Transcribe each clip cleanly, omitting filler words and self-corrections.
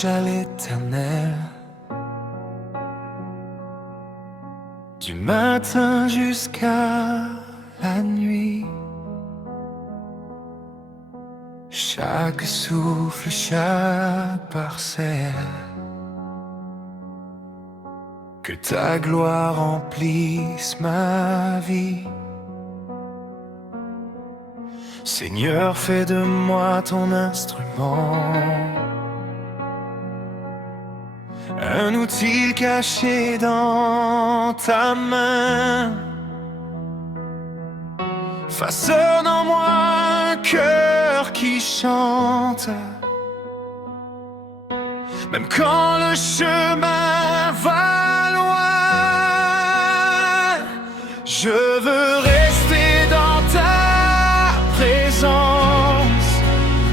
louange à l'Éternel. Du matin jusqu'à la nuit, chaque souffle, chaque parcelle, que ta gloire remplisse ma vie. Seigneur, fais de moi ton instrument, un outil caché dans ta main. Façonne en moi un cœur qui chante, même quand le chemin va loin. Je veux rester dans ta présence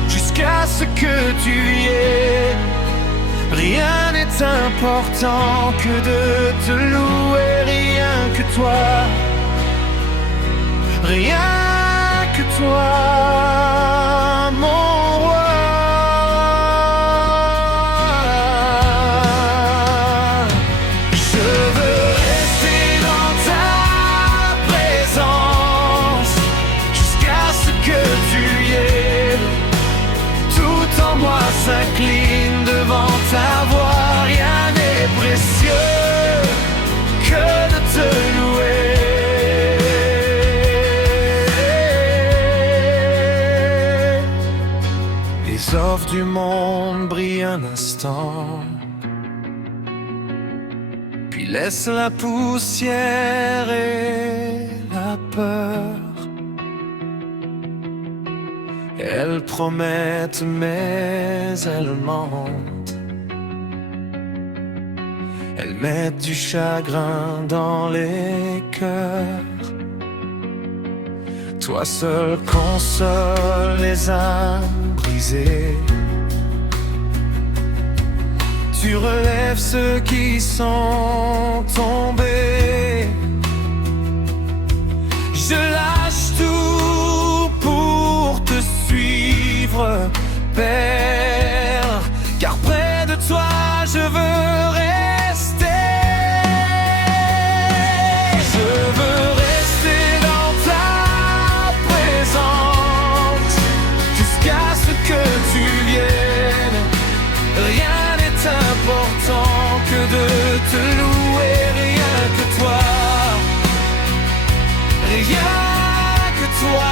jusqu'à ce que tu viennes. Rien n'est important que de te louer, rien que toi, rien que toi, mon roi. Je veux rester dans ta présence jusqu'à ce que tu viennes. Tout en moi s'incline devant ta voix. Rien n'est précieux que de te louer. Les offres du monde brillent un instant, puis laisse la poussière et la peur. Elles promettent mais elles mentent. Elles mettent du chagrin dans les cœurs. Toi seul console les âmes brisées. Tu relèves ceux qui sont tombés. Je lâche tout pour te suivre, Père, car près de toi je veux rester. Je veux rester dans ta présence jusqu'à ce que tu viennes. Rien n'est important que de te louer, rien que toi, rien que toi.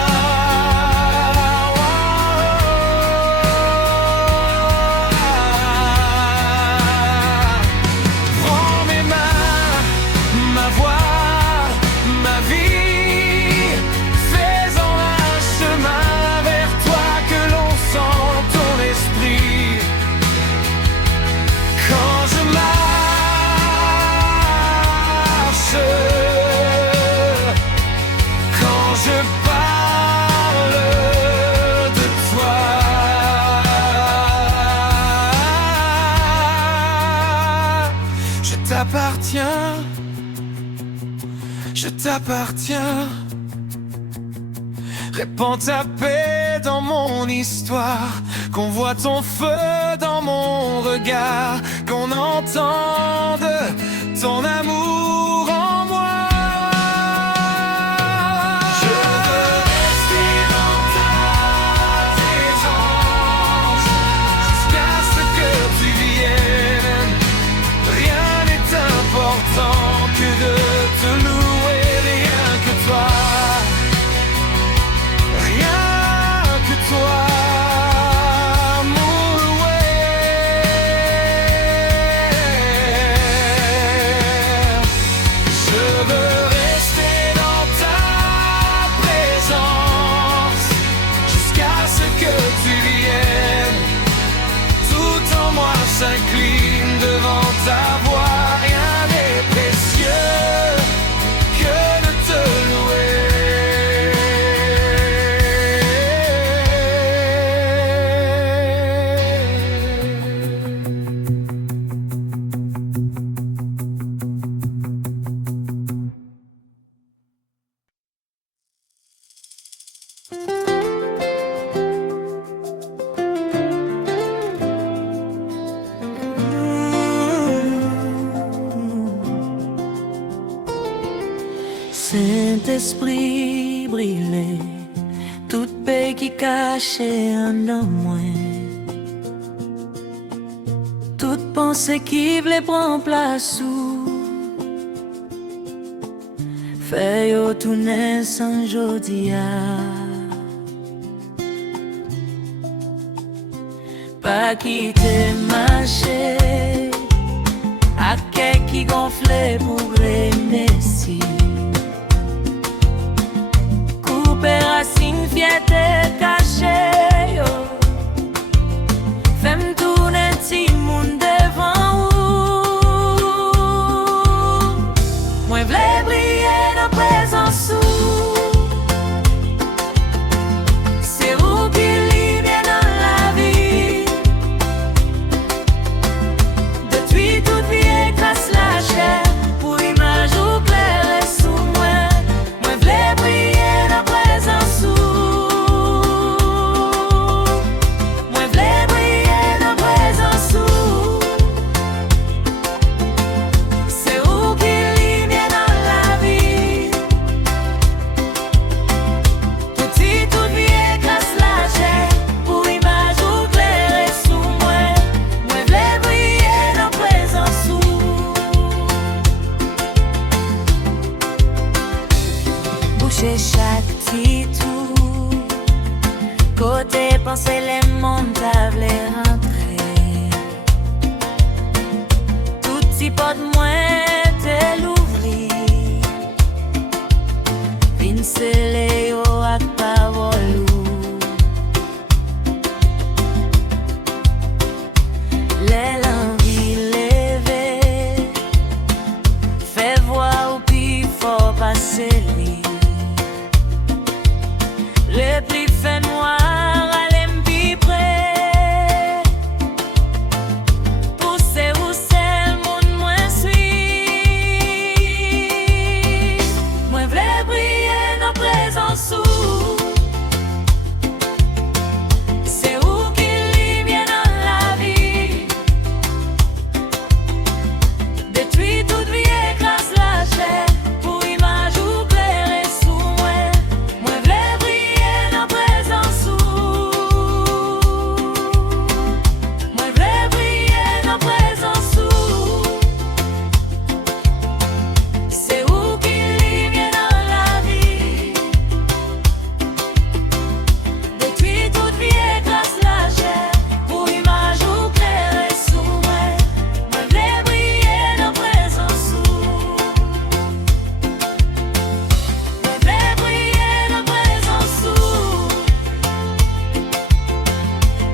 Je t'appartiens. Répands ta paix dans mon histoire, qu'on voit ton feu dans mon regard, qu'on entende ton amour en moi. Je veux rester dans ta présence jusqu'à ce que tu viennes. Rien n'est important que de te louer, rien que toi, rien que toi, mon louer. l'esprit brûlé, toute paix qui cachait un homme moins, toute pensée qui voulait prendre place sous fait yo tourner sans jodia. Pas quitter marcher à quai qui gonflait pour Messi. Couper racine fierté cachée yo. Femme tourner ti monde devant ou. Moi v'lais briller dans présence ou. C'est où qu'il lit bien dans la vie. Depuis toute vie écrase la chair pour image ou clair et sous moi. Moi v'lais briller dans présence ou. Moi v'lais briller dans présence ou. C'est où qu'il lit bien dans la vie. Depuis toute vie écrase la chair pour image ou clair et sous moi. Moi v'lais briller dans présence ou. Boucher chaque petit tour. Côté penser les mondes les rentrer. Tout petit pot de moins t'es l'ouvrir. Pinceler yo ak parole ou. Les l'envie lever. Fait voir ou puis faut passer li. Le plus fait noir à l'empi près. Pousser où c'est le monde moins suit. Moi v'lais briller dans présence ou. C'est où qu'il lit bien dans la vie. Détruit toute vie écrase la chair pour image ou clair et sous moi. Moi v'lais briller dans présence ou. Moi v'lais briller dans présence ou. C'est où qu'il lit bien dans la vie. Détruit toute vie écrase la chair pour image ou clair et sous moi. Moi v'lais briller dans présence ou. Moi v'lais briller dans présence ou.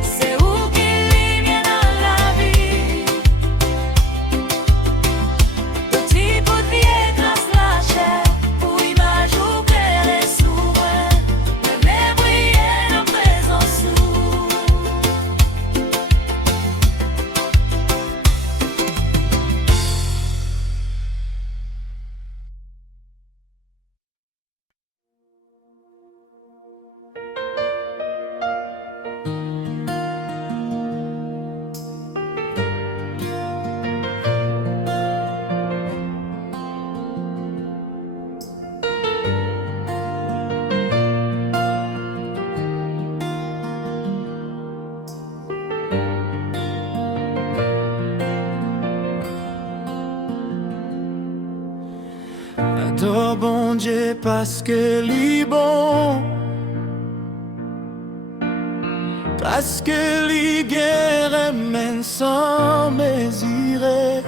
C'est où qu'il lit bien dans la vie. Petit bout de vie écrase la chair pour image ou clair et sous moi. Moi v'lais briller dans présence ou. Adore bon Dieu parce que lui bon. Parce que lui guerre mène sans mésirer.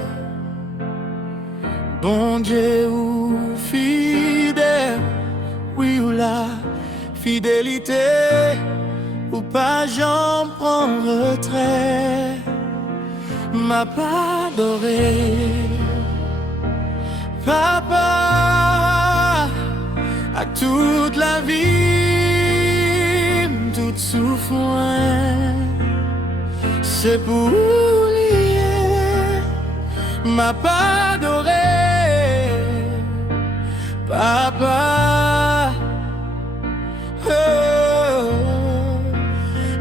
Bon Dieu ou fidèle, oui ou la fidélité, ou pas j'en prends retrait. M'a pas adoré. Papa, à toute la vie, toute souffrance, c'est pour lui, m'a pas adoré. Papa, oh,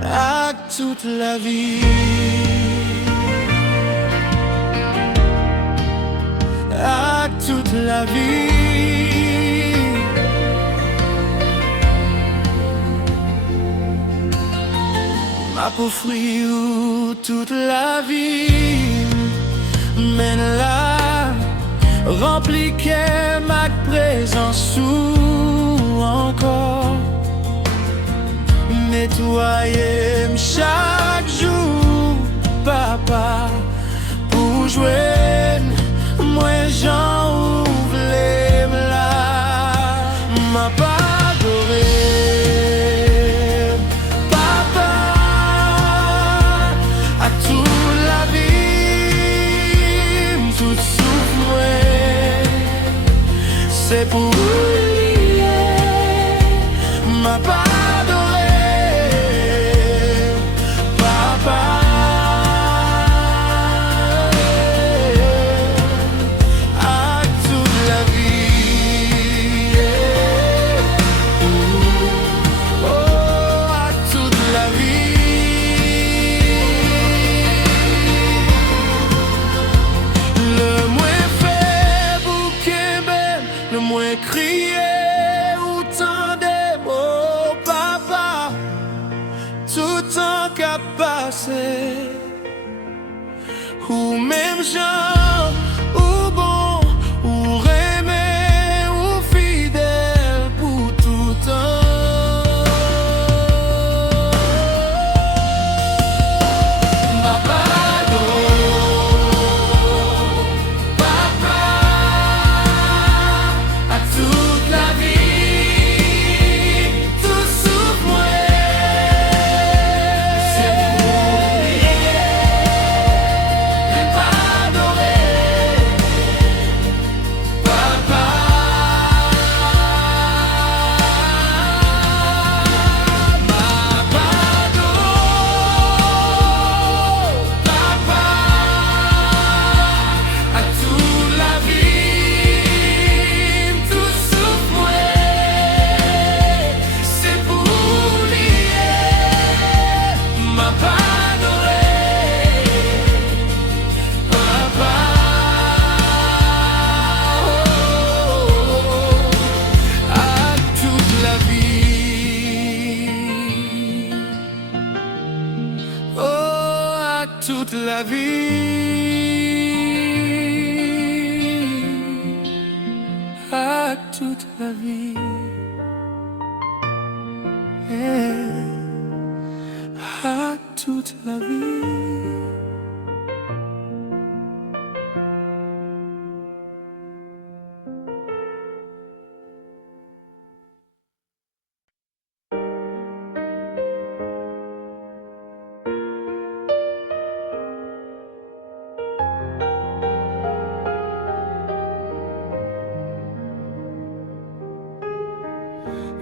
à toute la vie. À toute la vie, aux fruits où toute la vie mène là, rempli qu'est ma présence ou encore nettoyer chaque jour, papa, pour jouer, moi j'en ouvre les là, m'a pas adoré. Papa, à toute la vie, tout souffle, ouais, c'est pour oublier, m'a pas crier autant des mots, papa, tout temps qu'a passé, ou même genre, ou bon, ou aimé, ou fidèle pour tout temps. Papa, toute la vie, à toute la vie, à toute la vie.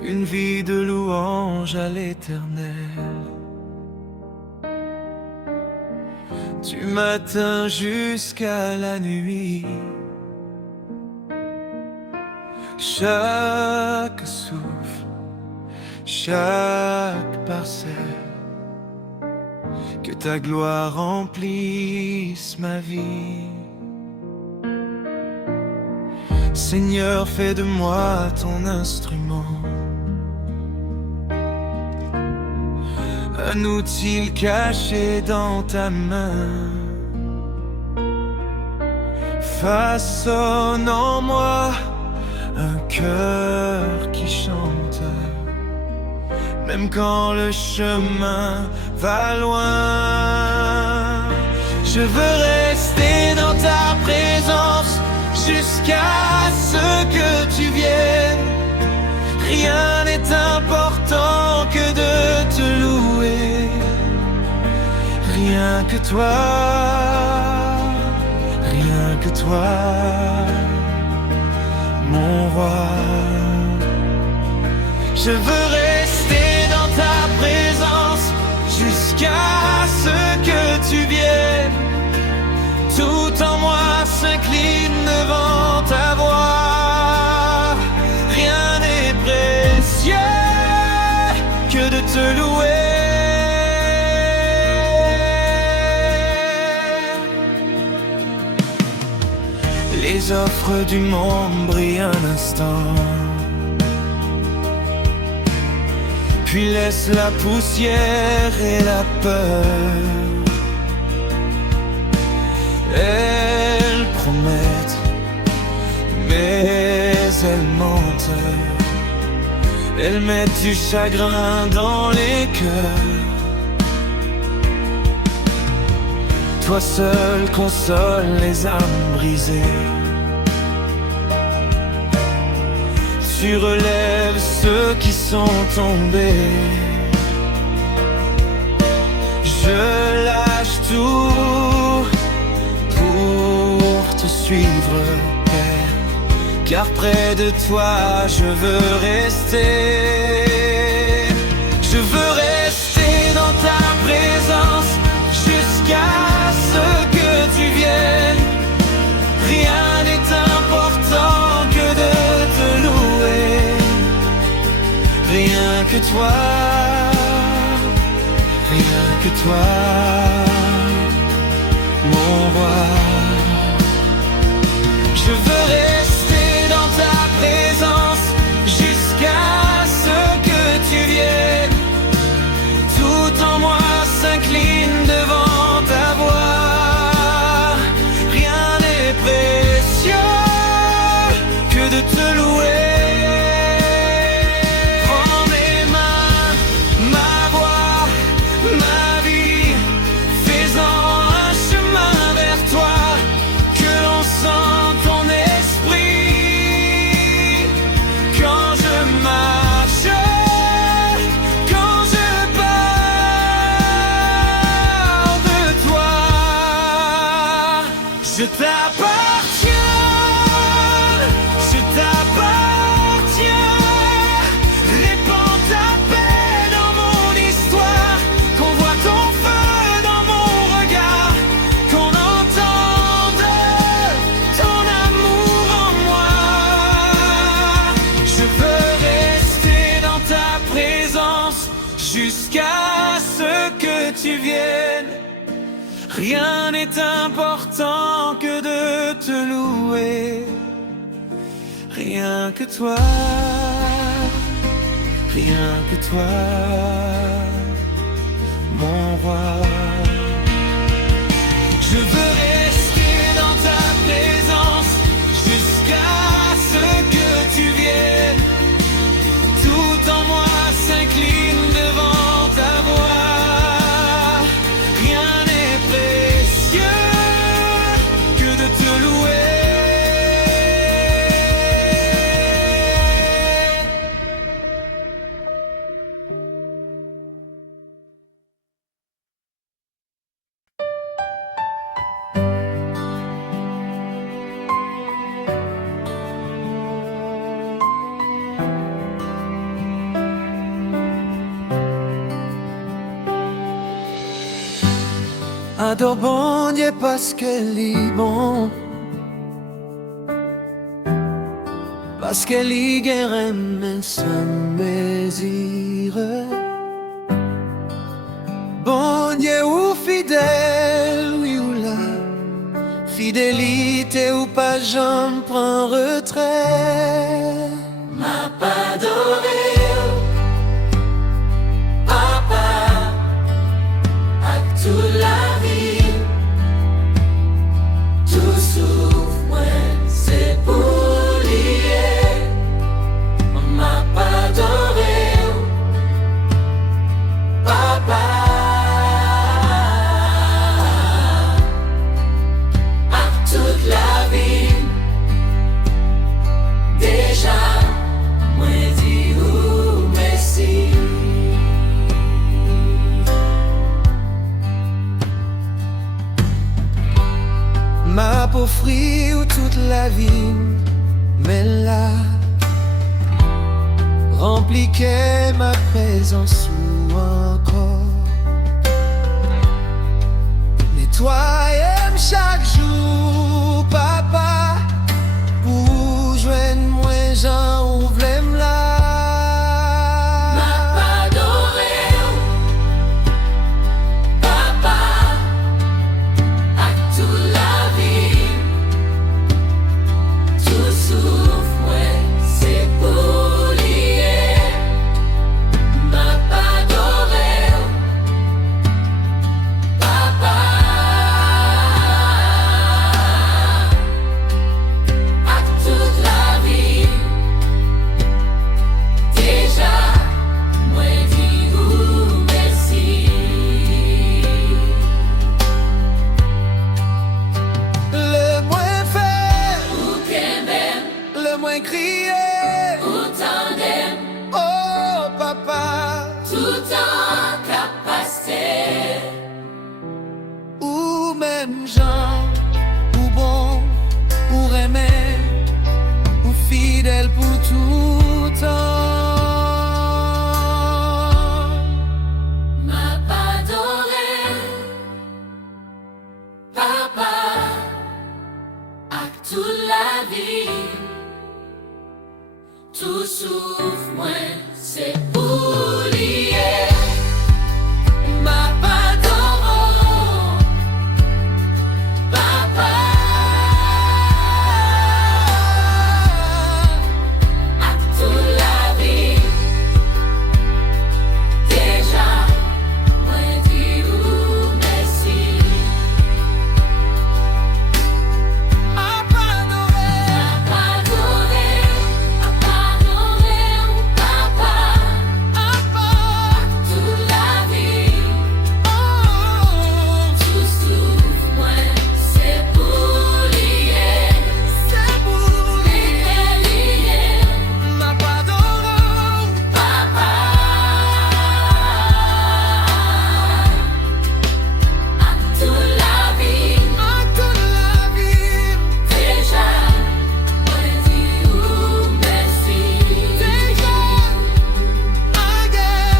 Une vie de louange à l'Éternel, du matin jusqu'à la nuit. Chaque souffle, chaque parcelle, que ta gloire remplisse ma vie. Seigneur, fais de moi ton instrument, un outil caché dans ta main. Façonne en moi un cœur qui chante, même quand le chemin va loin. Je veux rester dans ta présence jusqu'à ce que tu viennes. Rien n'est important que de te louer, rien que toi, rien que toi, mon roi. Je veux rester dans ta présence jusqu'à ce que tu viennes. Tout en moi s'incline devant ta voix. Rien n'est précieux que de te louer. Les offres du monde brillent un instant, puis laisse la poussière et la peur. Elles promettent, mais elles mentent. Elles mettent du chagrin dans les cœurs. Toi seul console les âmes brisées. Tu relèves ceux qui sont tombés. Je lâche tout pour te suivre, Père, car près de toi je veux rester. Je veux rester dans ta présence jusqu'à ce que tu viennes. Rien n'est important que de te louer. Rien que toi, rien que toi, mon roi. Je veux rester dans ta présence jusqu'à ce que tu viennes. Tout en moi s'incline devant ta voix. Rien n'est précieux que de te louer. Je t'appartiens, je t'appartiens. Répands ta paix dans mon histoire, qu'on voit ton feu dans mon regard, qu'on entende ton amour en moi. Je veux rester dans ta présence jusqu'à ce que tu viennes. Rien n'est important que de te louer. Rien que toi, rien que toi, mon roi. Je veux rester dans ta présence jusqu'à ce que tu viennes. Tout en moi s'incline devant ta voix. Adore bon Dieu parce qu'elle est bon, parce qu'elle y guérit mes désir. Bon Dieu ou fidèle, oui ou là, fidélité ou pas, j'en prends retrait. M'a pas adoré. Toute la vie, tout souffre, ouais, c'est pour lier. On m'a pas adoré, papa. À toute la vie, déjà, moi dis où merci. Ma peau frie ou toute la vie, mais là, remplis qu'est ma présence ou encore. Nettoie-moi chaque jour, papa, pour joindre moi, j'en ouvre là. Souffre, ouais, c'est pour lier. Ma moins crier. Entendez, Oh papa, tout en capacité. ou même Jean, ou bon, ou aimer, ou fidèle pour tout temps. M'a pas adoré, papa, à toute la vie. Tout souffle moins, c'est pour lier. Ma Pardon, papa, à toute la vie. Déjà, moi dis ou merci. pardonné, Pardonné, ou papa, toute la vie. oh, Tout souffle moins, c'est pour lier. c'est pour lui. Lié, Ma pardonné, papa, à toute la vie. à toute la vie. Déjà, moi dis ou merci. Déjà, again.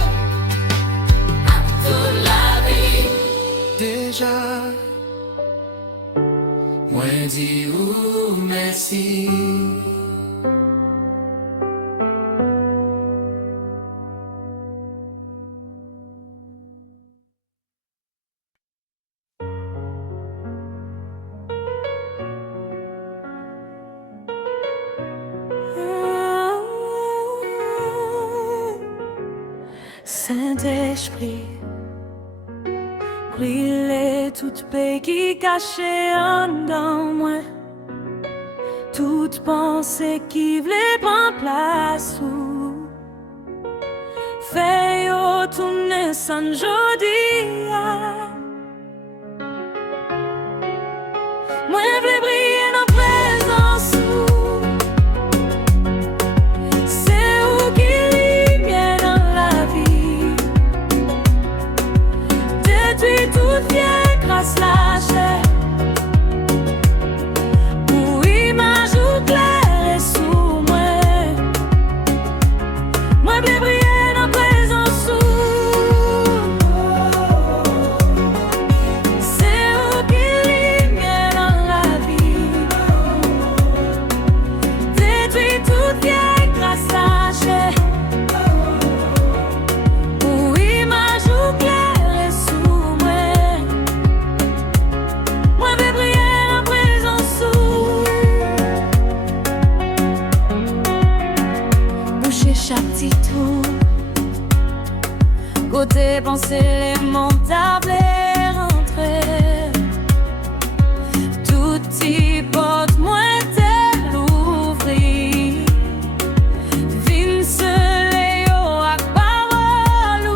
À toute la vie. Déjà, moi dis ou merci. Saint-Esprit, brûlez toute paix qui cachait en dans moi, toute pensée qui voulait prendre place ou fait yo tourner sans jodia. Moi voulais briller dans présence ou c'est où qui lumière dans la vie. Détruis toute vieille grâce lâchée. Pour image ou claire et sous moi. Moi voulais briller dans présence ou c'est où qui lumière dans la vie. Détruis toute vieille grâce lâchée. Pour image ou claire et sous moi. Moi vais briller dans présence ou boucher chaque petit trou. Côté penser les montables et rentrer. Tout y porte moins tel ouvrir. Vin se yo ak parole ou.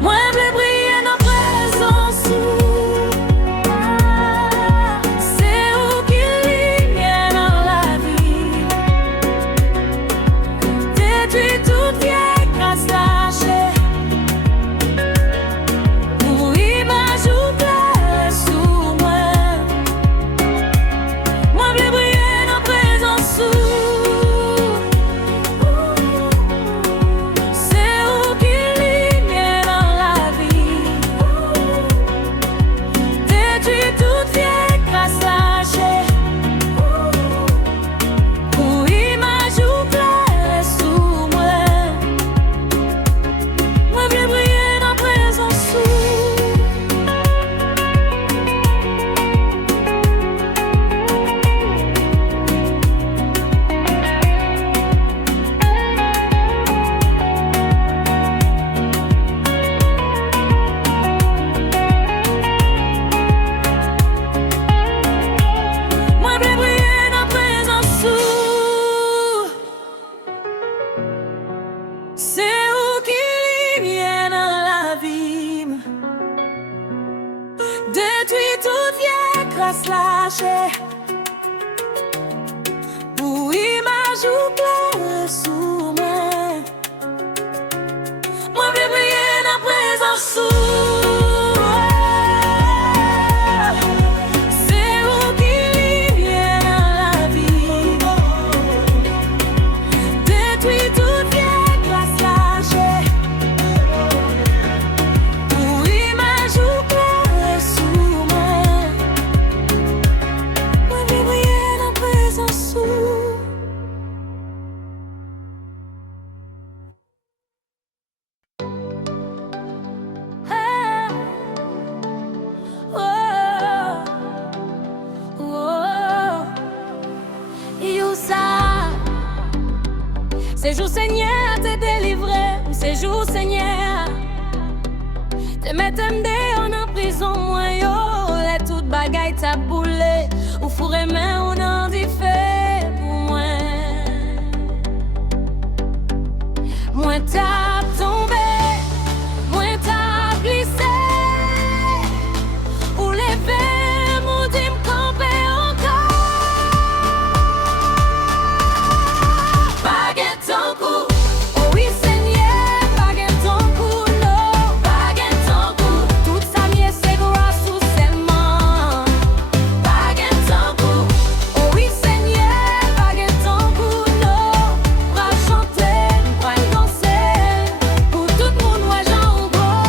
Moi voulais briller dans présence ou c'est où qui lumière dans la vie. Détruis toute vieille grâce lâchée. Pour image ou claire sous moi. Moi voulais briller dans présence ou c'est où qui lumière dans la vie. Détruis toute vieille grâce lâchée. Pour image ou claire sous moi. Moi voulais briller dans présence ou moi voulais briller dans présence ou c'est où qui lumière dans la vie. Détruis toute vieille grâce lâchée. jou clair sous moi. Moi vais briller dans présence sous. C'est vous qui vient dans la vie. Détruit toute vieille glace lâchée. Oui, ma joue clair sous moi. Moi vais briller dans présence sous. C'est jour Seigneur te délivrer, c'est jour Seigneur te mettre en prison, moi yo, les toutes bagailles t'a boulé, ou fourré main ou n'en dit fait pour moi. Moi t'as tombé, moi t'as glissé, ou levé, mon dit m'camper encore. Baguette ton cou, oh oui Seigneur, baguette ton cou, non, baguette ton cou, toute sa mienne c'est grâce ou seulement. Baguette ton cou, oh oui Seigneur, baguette ton cou, non, va chanter, va danser, pour tout le monde ouais j'en gros.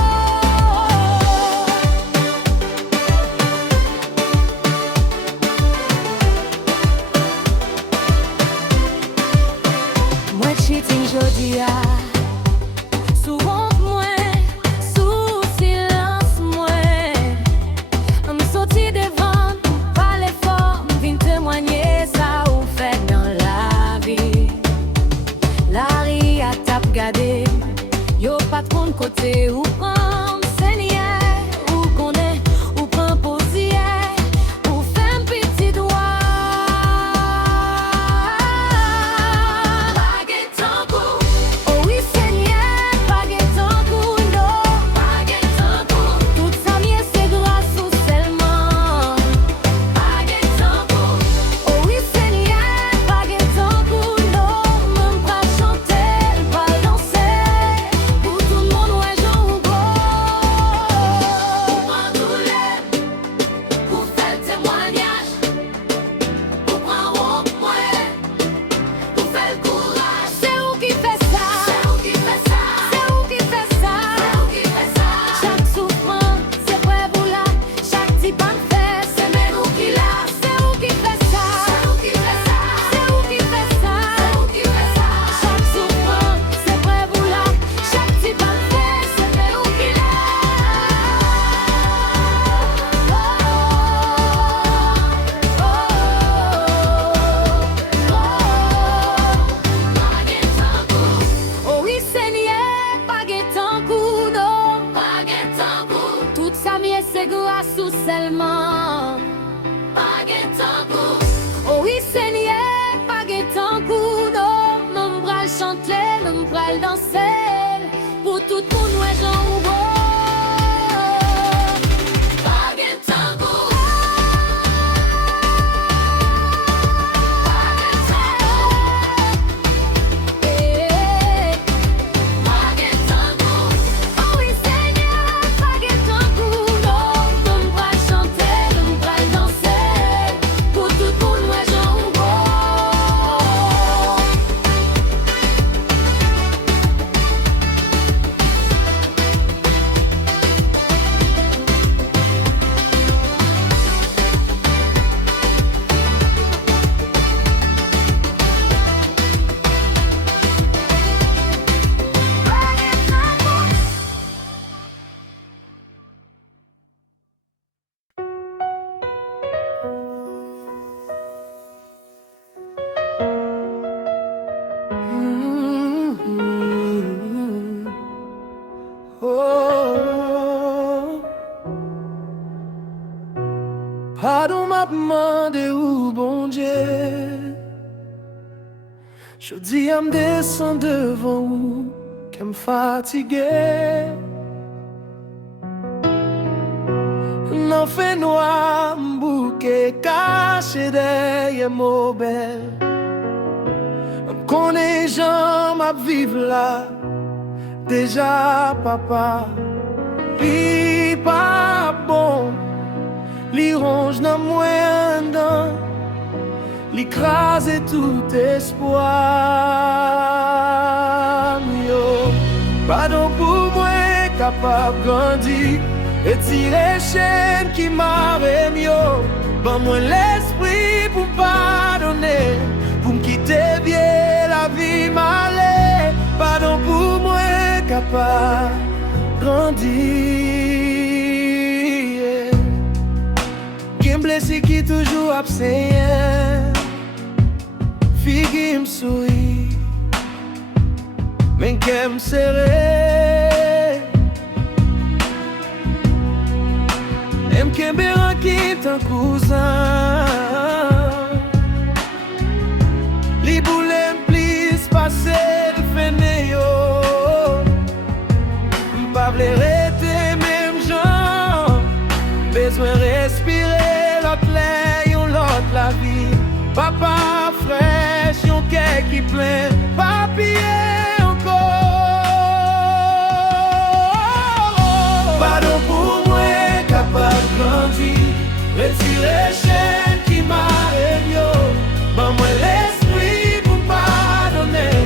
Moi cheating jodi a sous honte moi, sous silence moi. Me sorti devant pas l'effort, vinn témoigner ça ou fait dans la vie. La ri a tap gade, yo pas de compte côté ou prend Seigneur, ou connaît, ou prend posier, ou fait un petit doigt. Baguette ton cou, oh oui Seigneur, baguette ton cou, non, baguette ton cou, toute sa mienne c'est grâce ou seulement. Baguette ton cou, oh oui Seigneur, baguette ton cou, non, même pas chanter, pas danser, pour tout le monde ouais j'en gros. Pour prendre douleur, pour faire témoignage, pour prendre honte moi, pour faire le courage. C'est où qui fait ça, c'est où qui fait ça, c'est où qui fait ça, c'est où qui fait ça. Chaque souffrance, c'est prêt pour là, chaque petit pas de fait, c'est même où qui l'a. C'est où qui fait ça, c'est où qui fait ça, c'est où qui fait ça, c'est où qui fait ça. Chaque souffrance, c'est prêt pour là, chaque petit pas de fait, c'est même où qui l'a. Oh oui Seigneur, baguette en cou, non, baguette en cou, toute sa mienne c'est grâce ou seulement. Baguette en cou, oh oui Seigneur, baguette en cou, non, même bras chanter, même bras danser, pour tout le monde ouais j'en gros. Baguette en cou, baguette en cou, baguette en cou, oh oui Seigneur, baguette en cou, non, même bras chanter, même bras danser, pour tout le monde ouais j'en gros. Oh, pardon m'a demandé où bon Dieu. Je dis à me descendre devant vous, qu'elle me fatigué. N'en fait noir, m'bouquet caché derrière mon belle. Connais gens m'a vivre là. Déjà papa, li pas bon, li ronge dans moi dedans, li crase tout espoir. Yo, pardon pour moi capable grandir, retirer chaîne qui m'a yo. Ban moi l'esprit pour pardonner, pour me quitter bien la vie m'aller. Pardon pour moi capable grandir. Qui blessé qui toujours absent, fille me sourit, mais qu'elle me serre. Aime qu'elle me renquitte un cousin. Les boulets me plissent passer le fainéo. Pas v'lait rester même gens. Besoin respirer l'autre l'air, l'autre la vie. Papa fraîche, yon cœur qui plein. Papier encore. Pardon pour moi, capable grandir. Retirer chaîne qui m'a yo. Ban moi l'esprit pour pardonner,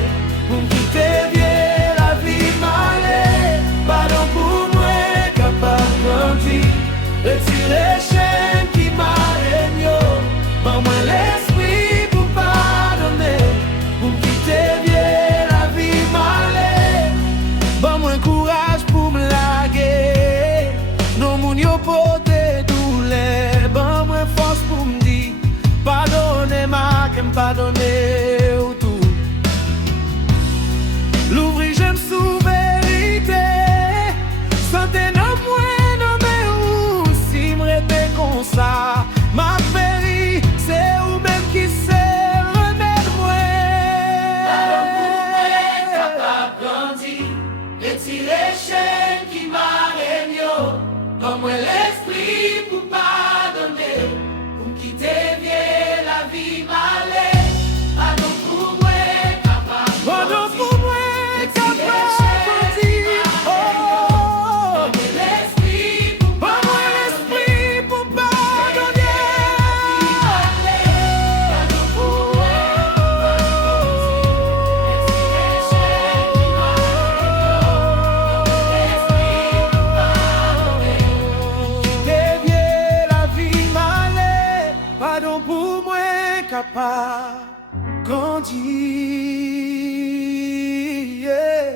pour me quitter bien la vie m'aller. Pardon pour moi, capable grandir. Retirer chaîne qui m'a yo. Ban moi l'esprit pour pardonner, pour me quitter bien la vie m'aller. Ban moi courage pour me laguer. Non moun yo pote douleur. Ban moi force pour me dire pardonnez-moi, qu'elle me pardonner ou tout. L'ouvrir j'aime sous vérité. Santé non moins non mais où si m'rete comme ça. Ma péri c'est ou même qui sait remettre moi. Capable grandir, retirer chaîne qui m'arrête yo. Ban moi l'esprit pour pardonner, pour me quitter bien la vie m'aller. Pardon pour moi capable. Pardon pour moi capable grandir. Oh, l'esprit pour pardonner. Pardon pour moi. Retirer chaîne qui quitter bien la vie m'aller. Pardon pour moi capable grandir. Yeah.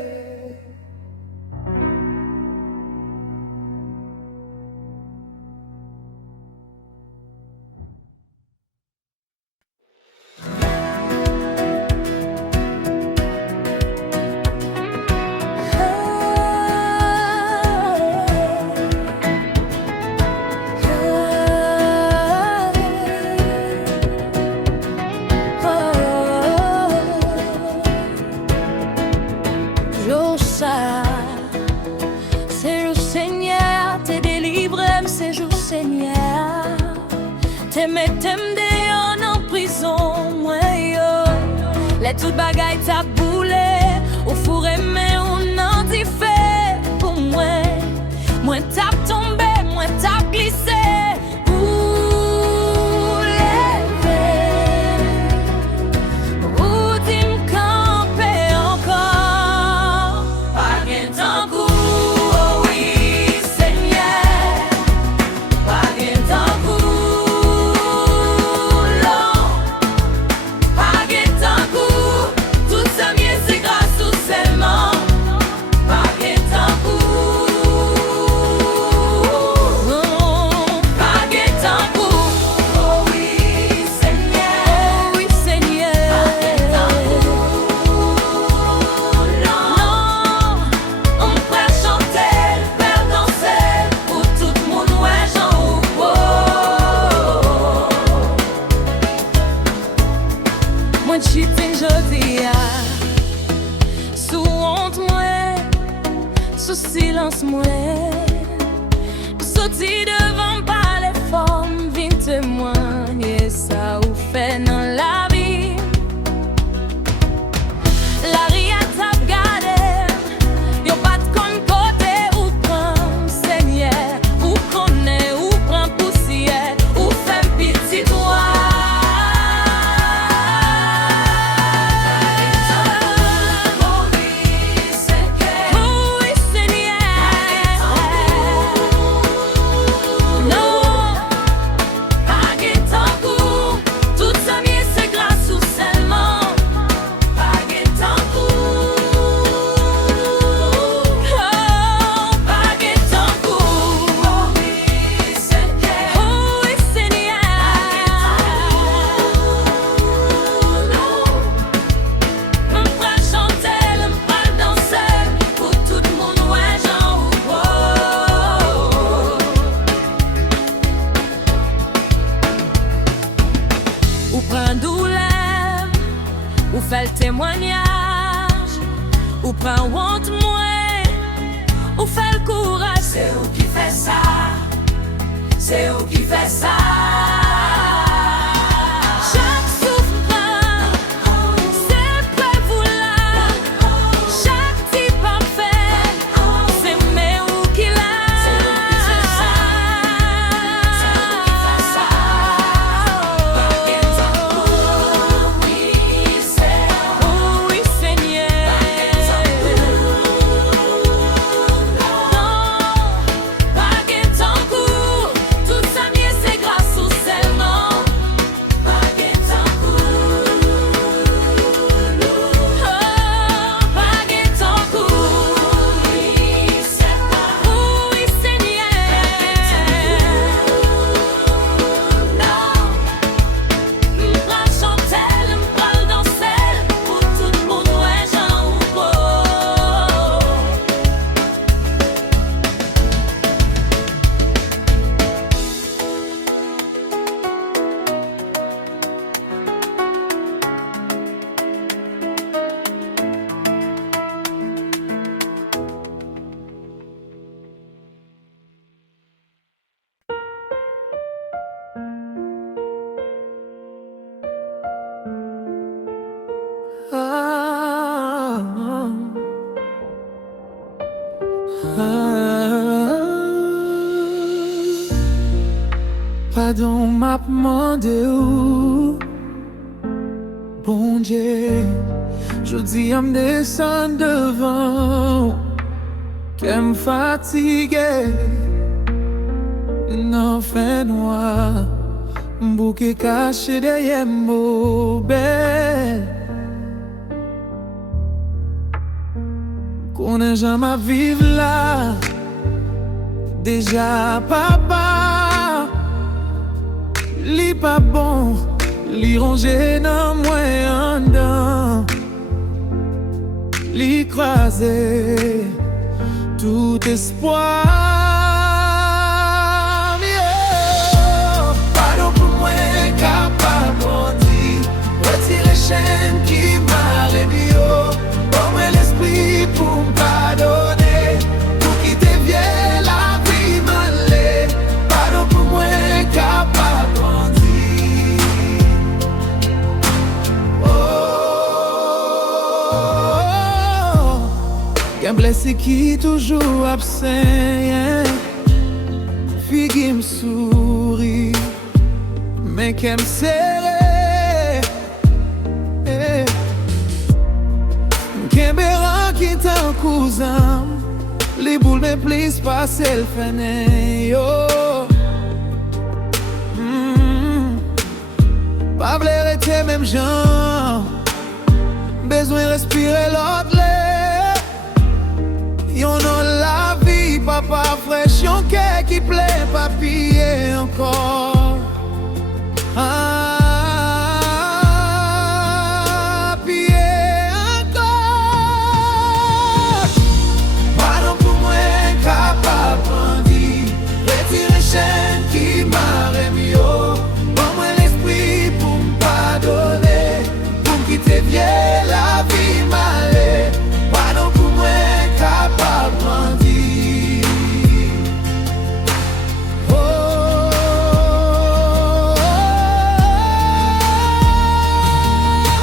Jour ça, c'est jour Seigneur, t'es délivré, c'est jour Seigneur. T'es m'dé en prison, moi yo. Les toutes bagailles t'a boulé, au four mais on en dit fait pour moi. Moi t'as tombé, moi t'as glissé. Silence moi, sorti devant par les formes, vin témoigner ça ou fait dans la vie. prend douleur, ou fait le témoignage, ou prend honte moins, ou fait le courage. C'est où qui fait ça? C'est où qui fait ça? Chaque souffrant, c'est pas vouloir. Chaque type parfait, c'est mais où qu'il a. C'est où qui fait ça? C'est où qui fait ça? Baguette en cours, oui, c'est Oui, Seigneur. Non, baguette en cours, tout ça mieux c'est grâce au seulement. baguette en cours. Oh, baguette en cours, Oui, c'est pas oui, Seigneur. non. M'pral chanter, m'pral danser, pour tout le monde ouais j'en ouvre. Pardon m'a demandé où, bon Dieu, je dis à me descendre devant, qu'elle me fatigue, non fait noir, bouquet caché derrière mon belle, qu'on n'est jamais vivre là, déjà papa. Li pas bon, li rongé dans moi en dedans, li croisé tout espoir. Yeah. Pardon pour moi, capable de retirer chaîne qui m'a réveillé. Bon, moi l'esprit pour me pardonner, pour quitter vieille la vie malée. Pardon pour moi, capable. Y'a blessé qui toujours absent, fille qui me sourit, mais qui me serre, qui me qui t'en cousin, les boules me plissent pas le fenêtre, yo. Pas vouloir être même gens, besoin respirer l'autre l'air. Y'en a la vie, papa fraîche, y'en a qui plaît, papier encore. Papier encore. Pardon pour moi, capable de retirer chaîne qui m'a remis. Bon, moi l'esprit pour me pardonner, pour me quitter vieille la vie malée. Pardon pour moi, capable de oh,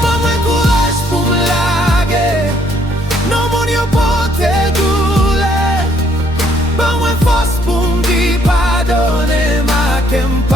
bon, moi courage pour me laguer. Non, mon Dieu, porter douleur. Bon, moi force pour me dire pardonner ma kempa.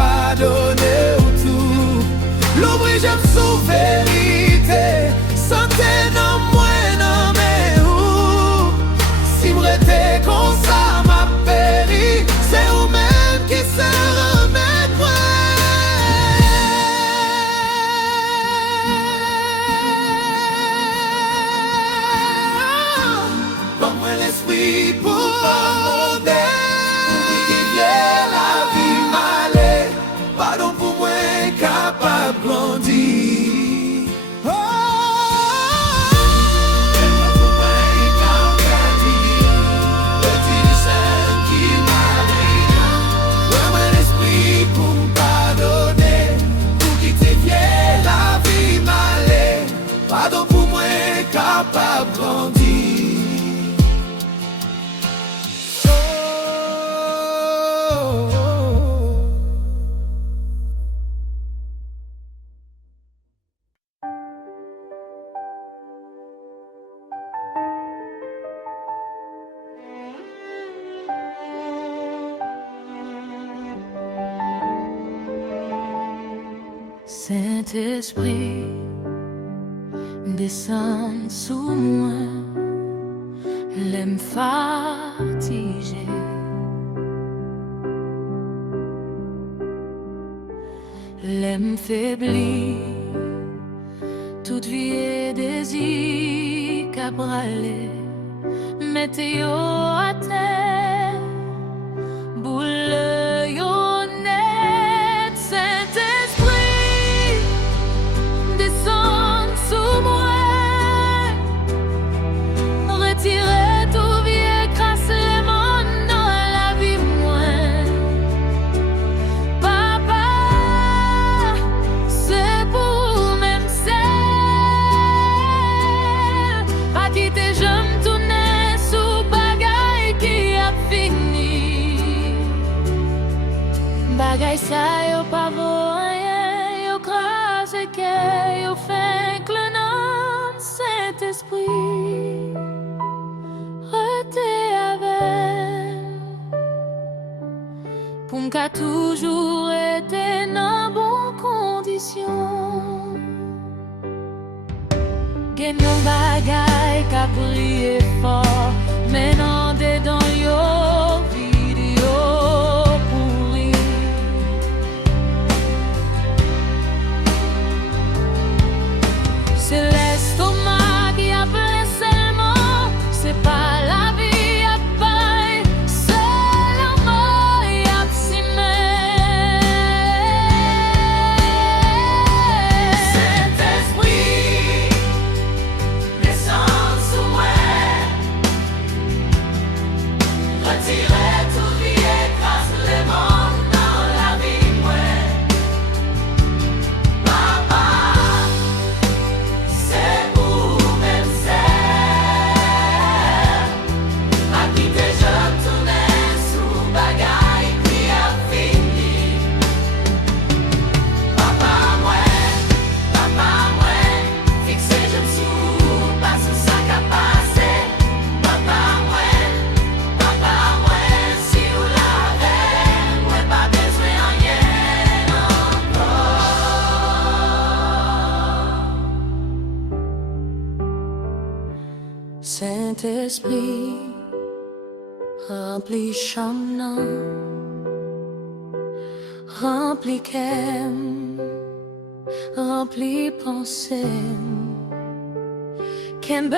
Saint-Esprit, descends sous moi, l'aime fatigué. L'aime faibli, toute vie et désir cabralé, mettez-yo à terre, boule yo net. Saint-Esprit, descends sous moi, retirez tout vieux crasse les mondes dans la vie moi. Papa, c'est pour même celle, pas quitter j'aime tourner sous bagaille qui a fini. Bagaille ça yo pas vaut rien, yo crase que yo fait que le nom Saint-Esprit rete avec pour m'ka toujours été dans bonnes conditions. Gagnons bagaille qu'a brillé fort, maintenant dedans yo vidéo pourri. C'est l'estomac qui a plein seulement, c'est pas la vie à paille, c'est la mort y a Saint-Esprit, descends sous moi, retirez tout vie et casse les mondes dans la vie moi. Papa, c'est pour même celle, à qui déjà tourné sous bagaille qui a fini. Papa moi, fixé je me sous, pas sous ça qu'a passé. Papa moi, si vous l'avez, moi pas besoin de rien encore. Saint-Esprit, remplis chambre, remplis cœur, remplis pensée, qu'aime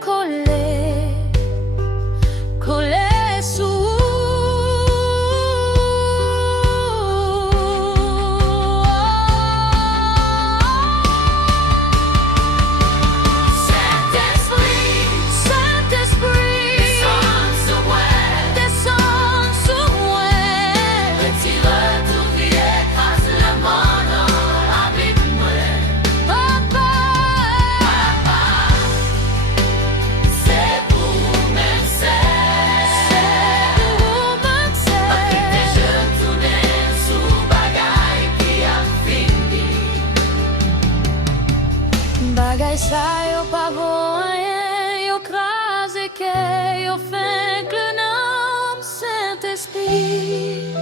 coller, coller sous. Saint-Esprit, descends sous moi, retire tout vie et casse le monde dans la vie de moi. Papa, c'est pour même celle, pas quitter je tourner sous bagaille qui a fini. Bagaille ça yo pas vaut rien, yo crase que yo fait que le nom Saint-Esprit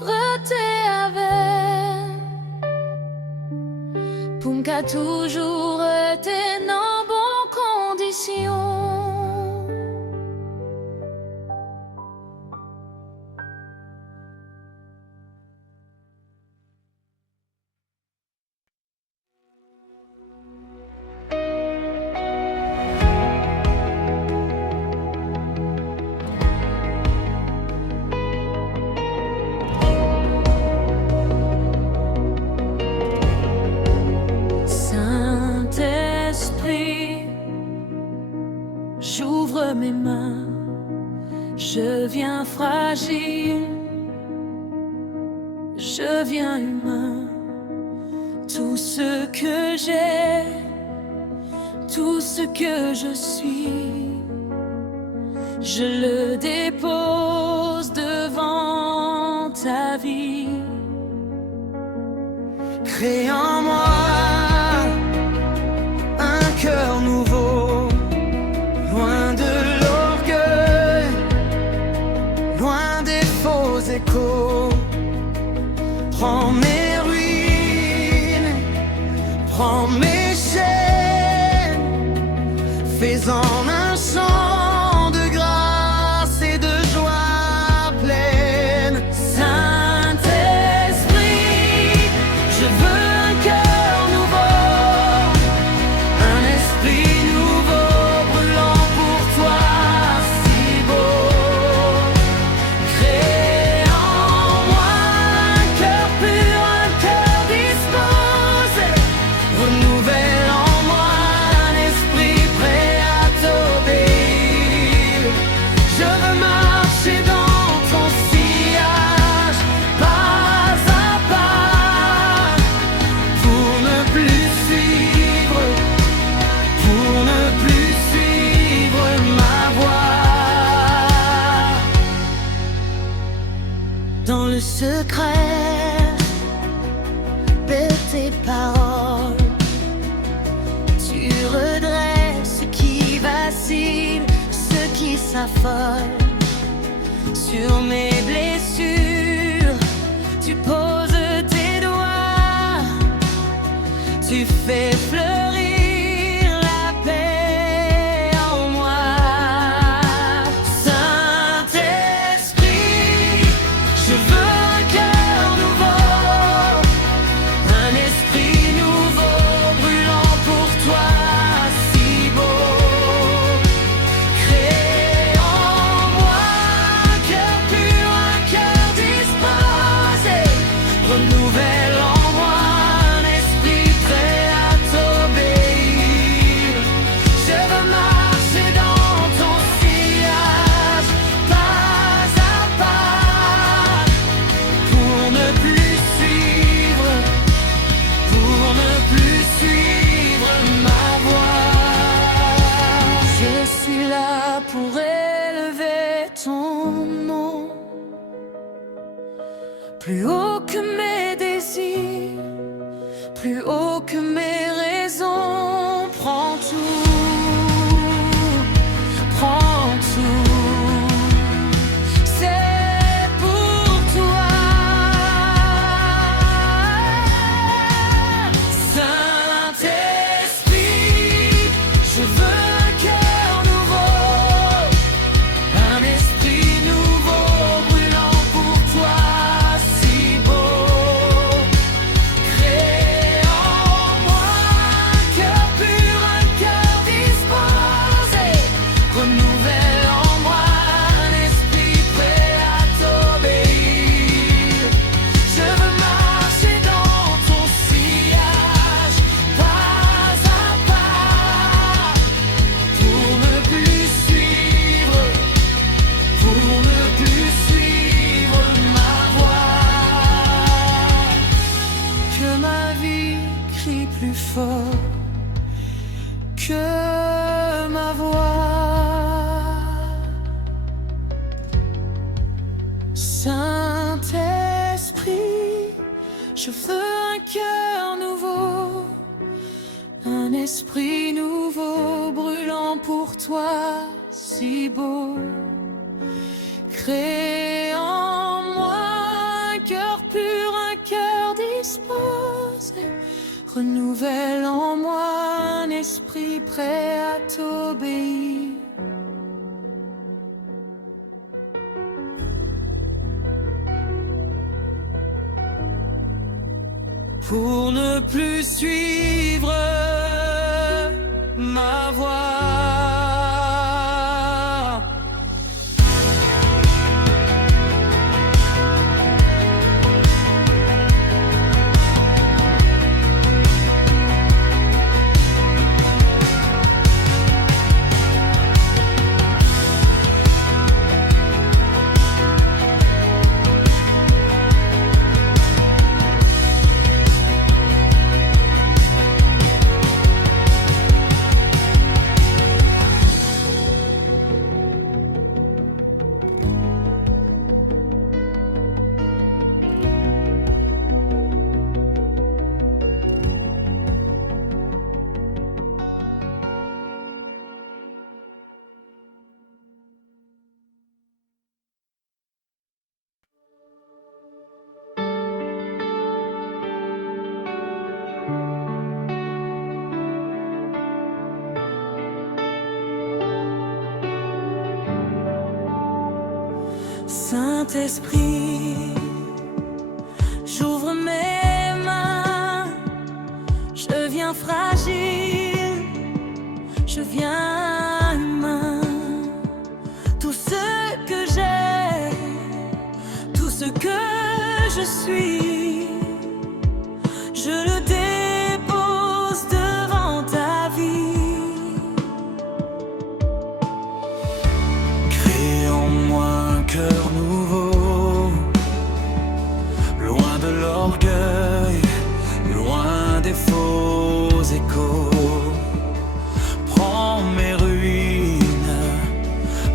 rete avec pour m'ka toujours été dans bonnes conditions. Saint-Esprit, j'ouvre mes mains, je viens fragile, je viens humain. Tout ce que j'ai, tout ce que je suis, je le dépose devant ta vie. Crée en moi un cœur nouveau, loin de l'orgueil, loin des faux échos. Prends mes ruines Prends mes chaînes, fais-en un chant de grâce et de joie pleine. Saint-Esprit, je veux un cœur nouveau, un esprit nouveau brûlant pour toi, si beau. Crée en moi un cœur pur, un cœur disposé. Renouvelle en moi un esprit prêt à t'obéir. Je veux marcher dans ton sillage, pas à pas, pour ne plus suivre ma voie. Dans le secret de tes paroles, tu redresses ce qui vacille, ce qui s'affole. Sur mes blessures, tu poses tes doigts, tu fais fleurir la paix en moi. Saint-Esprit, je veux un cœur nouveau, un esprit nouveau brûlant pour toi, si beau. Crée en moi un cœur pur, un cœur disposé. Renouvelle en moi un esprit prêt à t'obéir. Je veux marcher dans ton sillage, pas à pas, pour ne plus suivre ma voie. Je suis là pour élever ton nom, plus haut que mes désirs, plus haut que mes raisons. Prends tout, c'est pour toi. Saint-Esprit, je veux un cœur nouveau, un esprit nouveau brûlant pour toi, si beau. Crée en moi un cœur pur, un cœur disposé. Renouvelle en moi un esprit prêt à t'obéir. Je veux marcher dans ton sillage, pas à pas, pour ne plus suivre ma voie. Que ma vie crie plus fort que ma voix. Saint-Esprit, je veux un cœur nouveau, un esprit nouveau brûlant pour toi, si beau. Crée en moi un cœur pur, un cœur disposé. Renouvelle en moi un esprit prêt à t'obéir. Pour ne plus suivre ma voie. Saint-Esprit, j'ouvre mes mains, je viens fragile, je viens humain. Tout ce que j'ai, tout ce que je suis, je le dépose devant ta vie. Crée en moi un cœur nouveau, loin de l'orgueil, loin des faux échos. Prends mes ruines,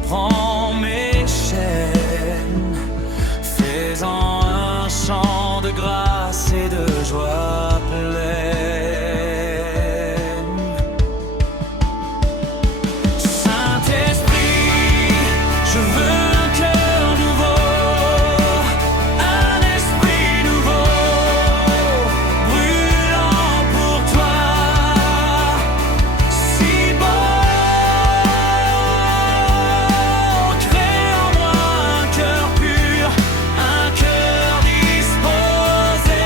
prends mes chaînes, fais-en un chant de grâce et de joie pleine. Saint-Esprit, je veux un cœur nouveau, un esprit nouveau, brûlant pour toi, si beau. Crée en moi un cœur pur, un cœur disposé.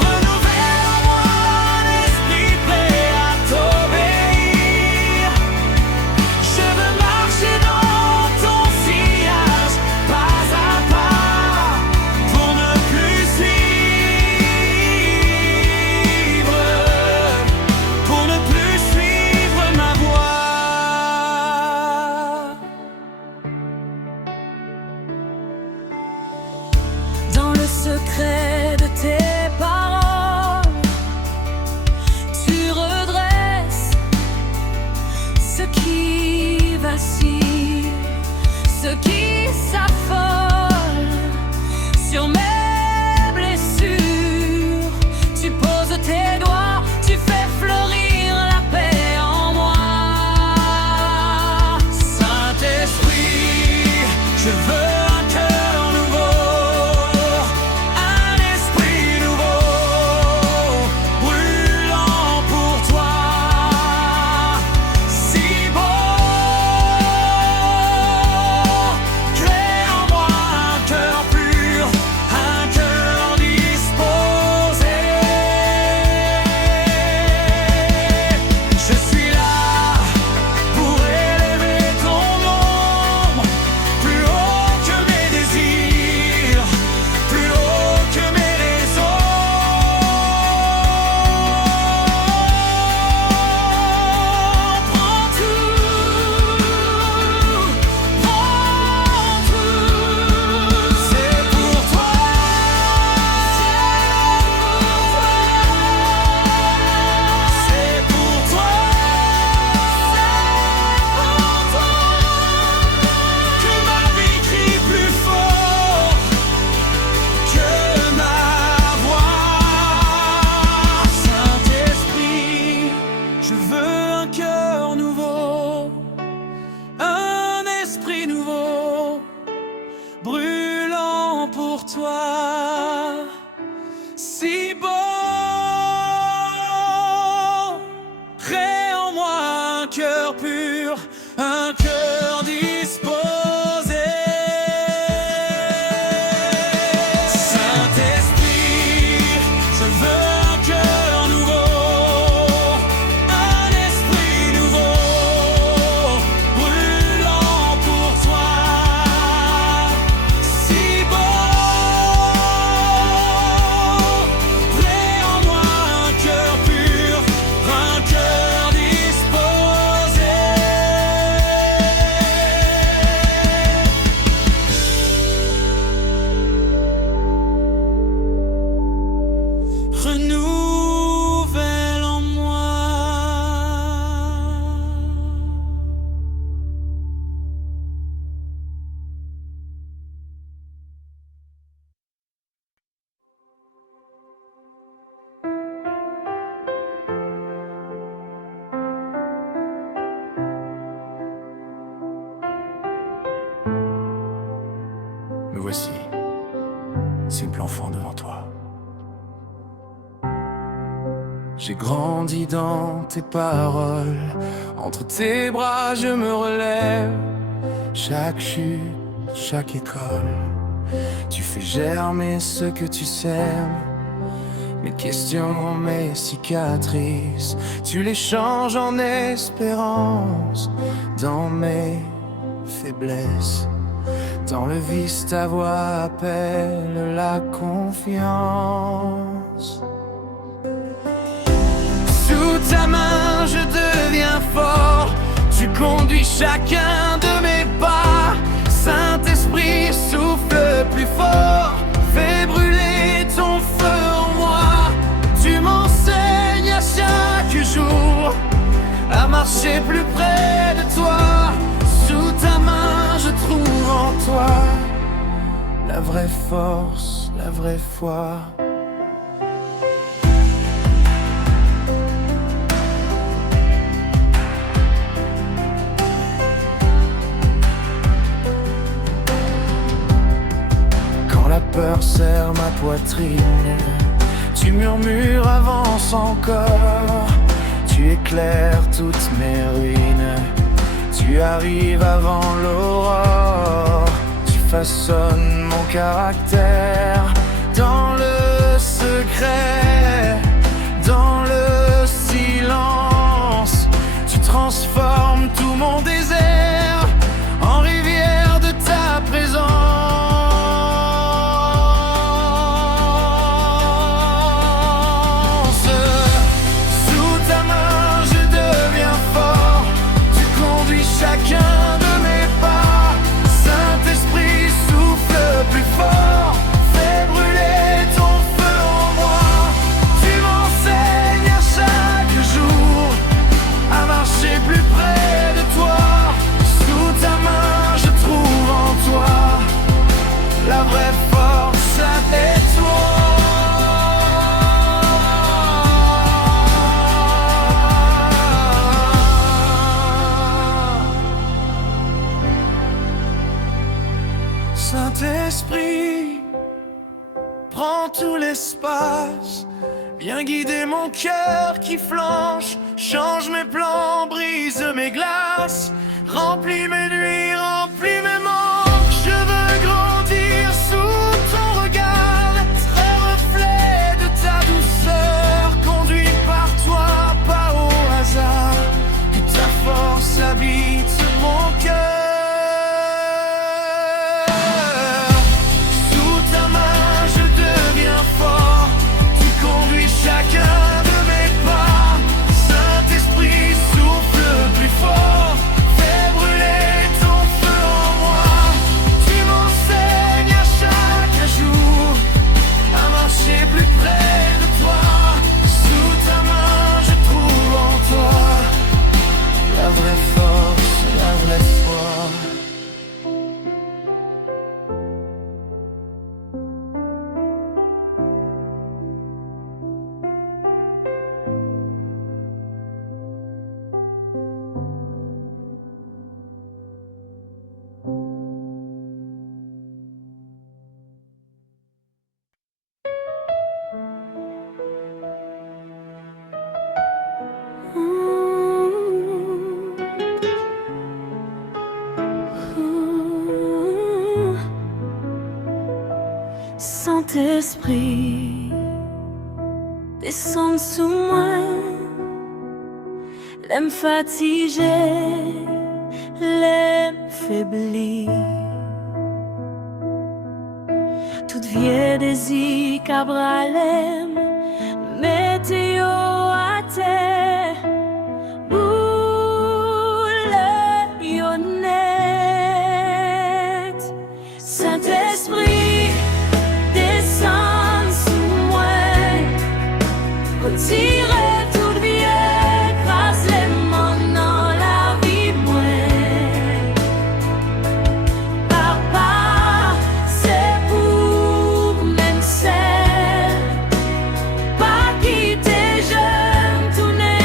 Renouvelle en moi un esprit prêt à t'obéir. Je veux marcher dans ton sillage, pas à pas, pour ne plus suivre, pour ne plus suivre ma voie. Dans le secret de tes paroles, tu redresses ce qui vacille, ce qui s'affole sur mes blessures. Tu poses tes doigts, tu fais fleurir la paix en moi. Saint-Esprit, je veux un cœur nouveau, un esprit nouveau, brûlant pour toi, si beau. Crée en moi un cœur pur, un cœur disposé. Je suis là pour élever ton nom, plus haut que mes désirs, plus haut que mes raisons. Prends tout, c'est pour toi, c'est pour toi, que ma vie crie plus fort que ma voix. Saint-Esprit, je veux un cœur nouveau, un esprit nouveau, brûlant pour toi, si beau. Crée en moi un cœur pur, un cœur disposé. Saint-Esprit, je veux un cœur nouveau, un esprit nouveau, brûlant pour toi, si beau. Crée en moi un cœur pur, un cœur disposé. Renouvelle en moi. Me voici, simple enfant devant toi. J'ai grandi dans tes paroles, entre tes bras je me relève. chaque chute, chaque école. Tu fais germer ce que tu sèmes. Mes questions, mes cicatrices, tu les changes en espérance. Dans mes faiblesses, dans le vice, ta voix appelle la confiance. Sous ta main, je deviens fort. Tu conduis chacun de mes pas. Saint-Esprit, souffle plus fort. Fais brûler ton feu en moi. Tu m'enseignes à chaque jour à marcher plus près de toi. Sous ta main, je trouve en toi la vraie force, la vraie foi. La peur serre ma poitrine. Tu murmures, avance encore. Tu éclaires toutes mes ruines. Tu arrives avant l'aurore. Tu façonnes mon caractère dans le secret, dans le silence. Tu transformes tout mon désert en rivière de ta présence. Chacun de mes pas, Saint-Esprit, souffle plus fort. Fais brûler ton feu en moi. Tu m'enseignes à chaque jour à marcher plus près de toi. Sous ta main, je trouve en toi la vraie force, et toi. Saint-Esprit, prends tout l'espace. Viens guider mon cœur qui flanche. Change mes plans, brise mes glaces. Remplis mes nuits, remplis mes manques. Je veux grandir sous ton regard. Très reflet de ta douceur. Conduit par toi, pas au hasard. Que ta force habite mon cœur. Chacun de mes pas, Saint-Esprit, souffle plus fort. Fais brûler ton feu en moi. Tu m'enseignes à chaque jour à marcher plus près de toi. Sous ta main, je trouve en toi la vraie force, la vraie foi. Saint-Esprit, descends sous moi, l'aime fatigué, l'aime faibli. Toute vieille désir cabralem, météo à terre, boule yonnette. Saint-Esprit, descends sous moi, retirez toute vie, écrase les mains dans la vie, moi. Papa, c'est pour même celle, pas quitter jeune, tourner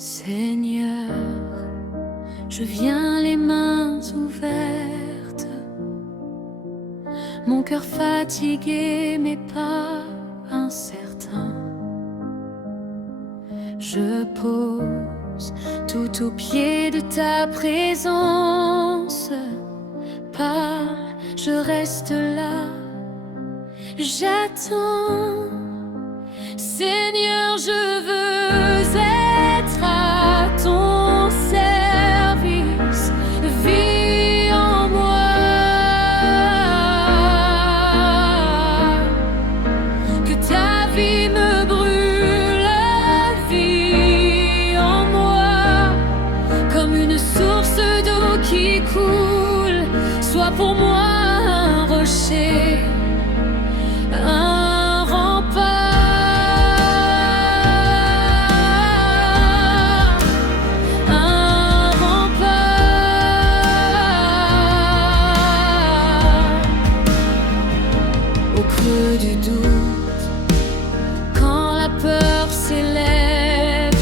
Seigneur, je viens les mains ouvertes, mon cœur fatigué mais pas incertain. Je pose tout au pied de ta présence. Parle, je reste là, j'attends. Seigneur, je veux être à ton service. Vis en moi, que ta vie me brûle. Vis en moi, comme une source d'eau qui coule. Sois pour moi un rocher, un rempart, un rempart. Au creux du doute, quand la peur s'élève,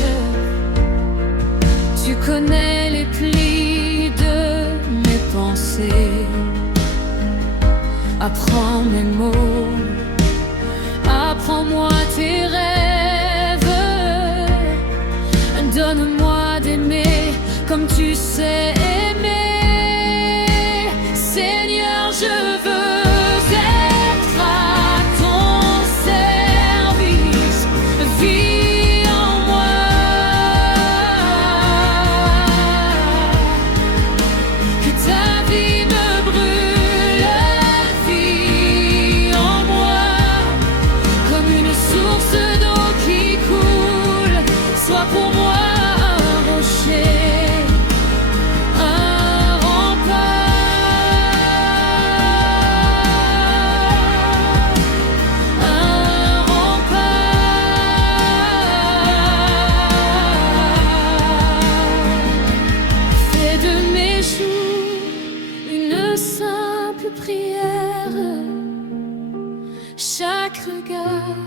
tu connais les plis de mes pensées. Apprends mes mots, apprends-moi tes rêves. Donne-moi d'aimer comme tu sais aimer. Seigneur, je veux être à ton service. Vis en moi, que ta vie me brûle. Vis en moi, comme une source d'eau qui coule. Sois pour moi un rocher, un rempart, un rempart. Fais de mes jours une simple prière. Chaque regard,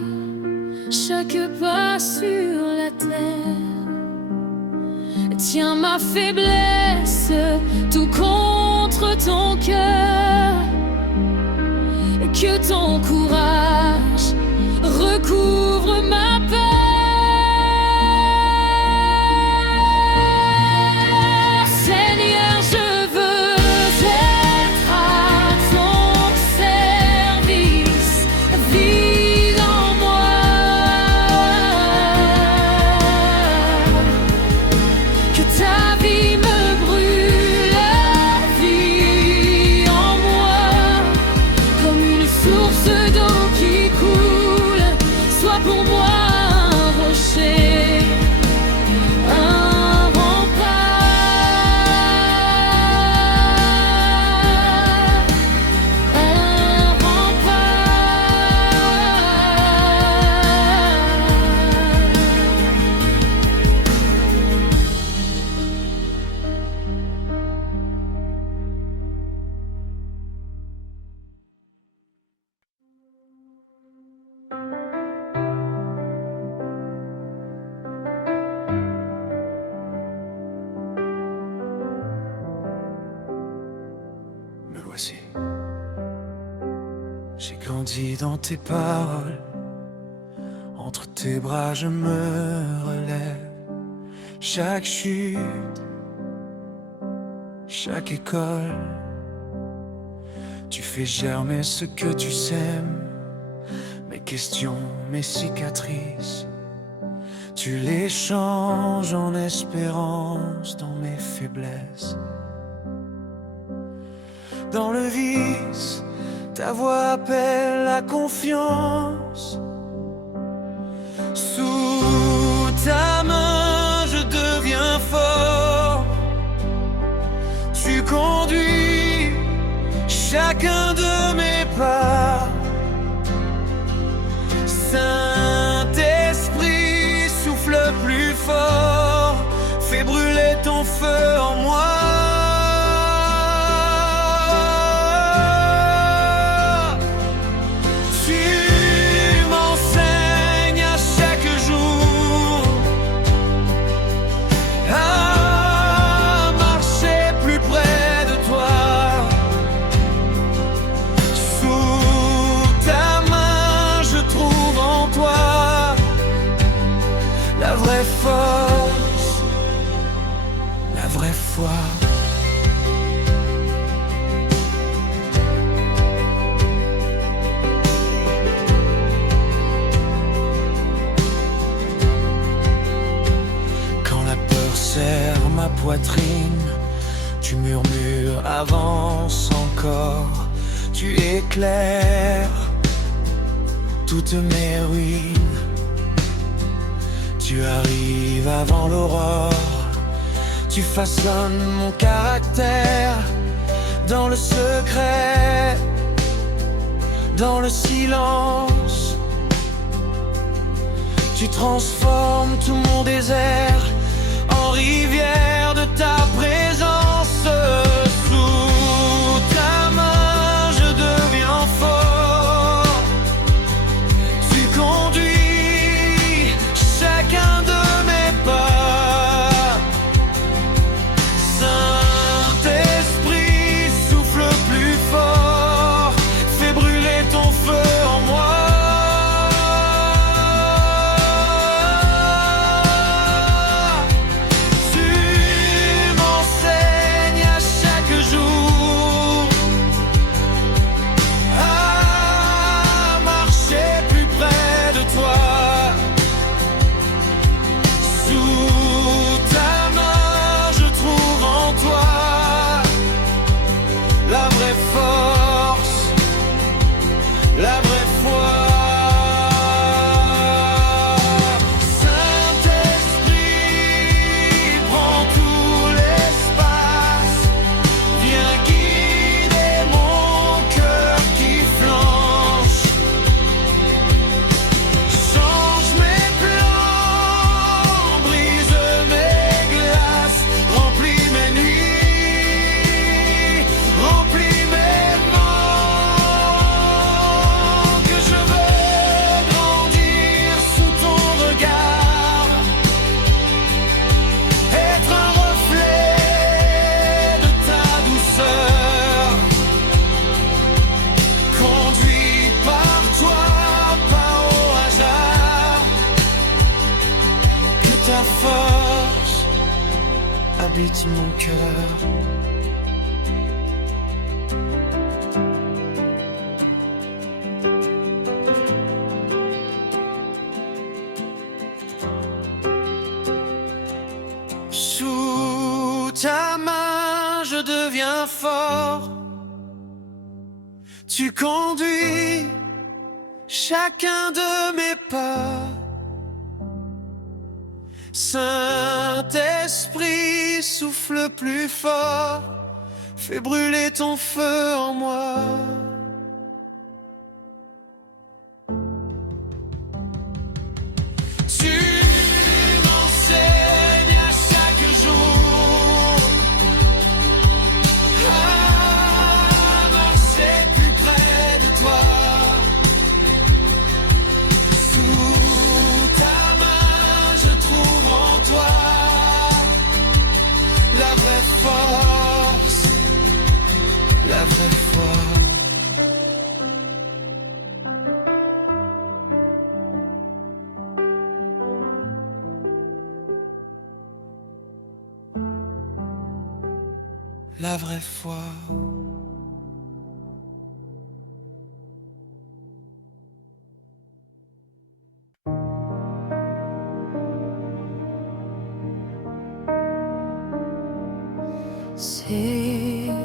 chaque pas sur la terre, tiens ma faiblesse tout contre ton cœur. Que ton courage recouvre ma peur. Seigneur, je veux être à ton service. Vis en moi, que ta vie me brûle. Vis en moi, comme une source d'eau qui coule. Sois pour moi un rocher, un rempart, un Me voici. J'ai grandi dans tes paroles. Entre tes bras je me relève. Chaque chute, chaque école, tu fais germer ce que tu sèmes. Mes questions, mes cicatrices, tu les changes en espérance dans mes faiblesses. Dans le vice, ta voix appelle la confiance. Sous ta main, je deviens fort. Tu conduis chacun de mes pas. Saint-Esprit, souffle plus fort. Fais brûler ton feu en moi. la vraie force, la vraie foi. Quand la peur serre ma poitrine, tu murmures, avance encore, tu éclaires toutes mes ruines. Tu arrives avant l'aurore, tu façonnes mon caractère dans le secret, dans le silence. Tu transformes tout mon désert en rivière de ta présence. Sous ta main, je deviens fort. Tu conduis chacun de mes pas. Saint-Esprit, souffle plus fort, fais brûler ton feu en moi. Ta force habite mon cœur. Sous ta main, je deviens fort. Tu conduis chacun de mes pas. Saint-Esprit, souffle plus fort, fais brûler ton feu en moi. Tu m'enseignes à chaque jour à marcher plus près de toi. Sous ta main, je trouve en toi la vraie force, la vraie foi. La vraie foi. Seigneur,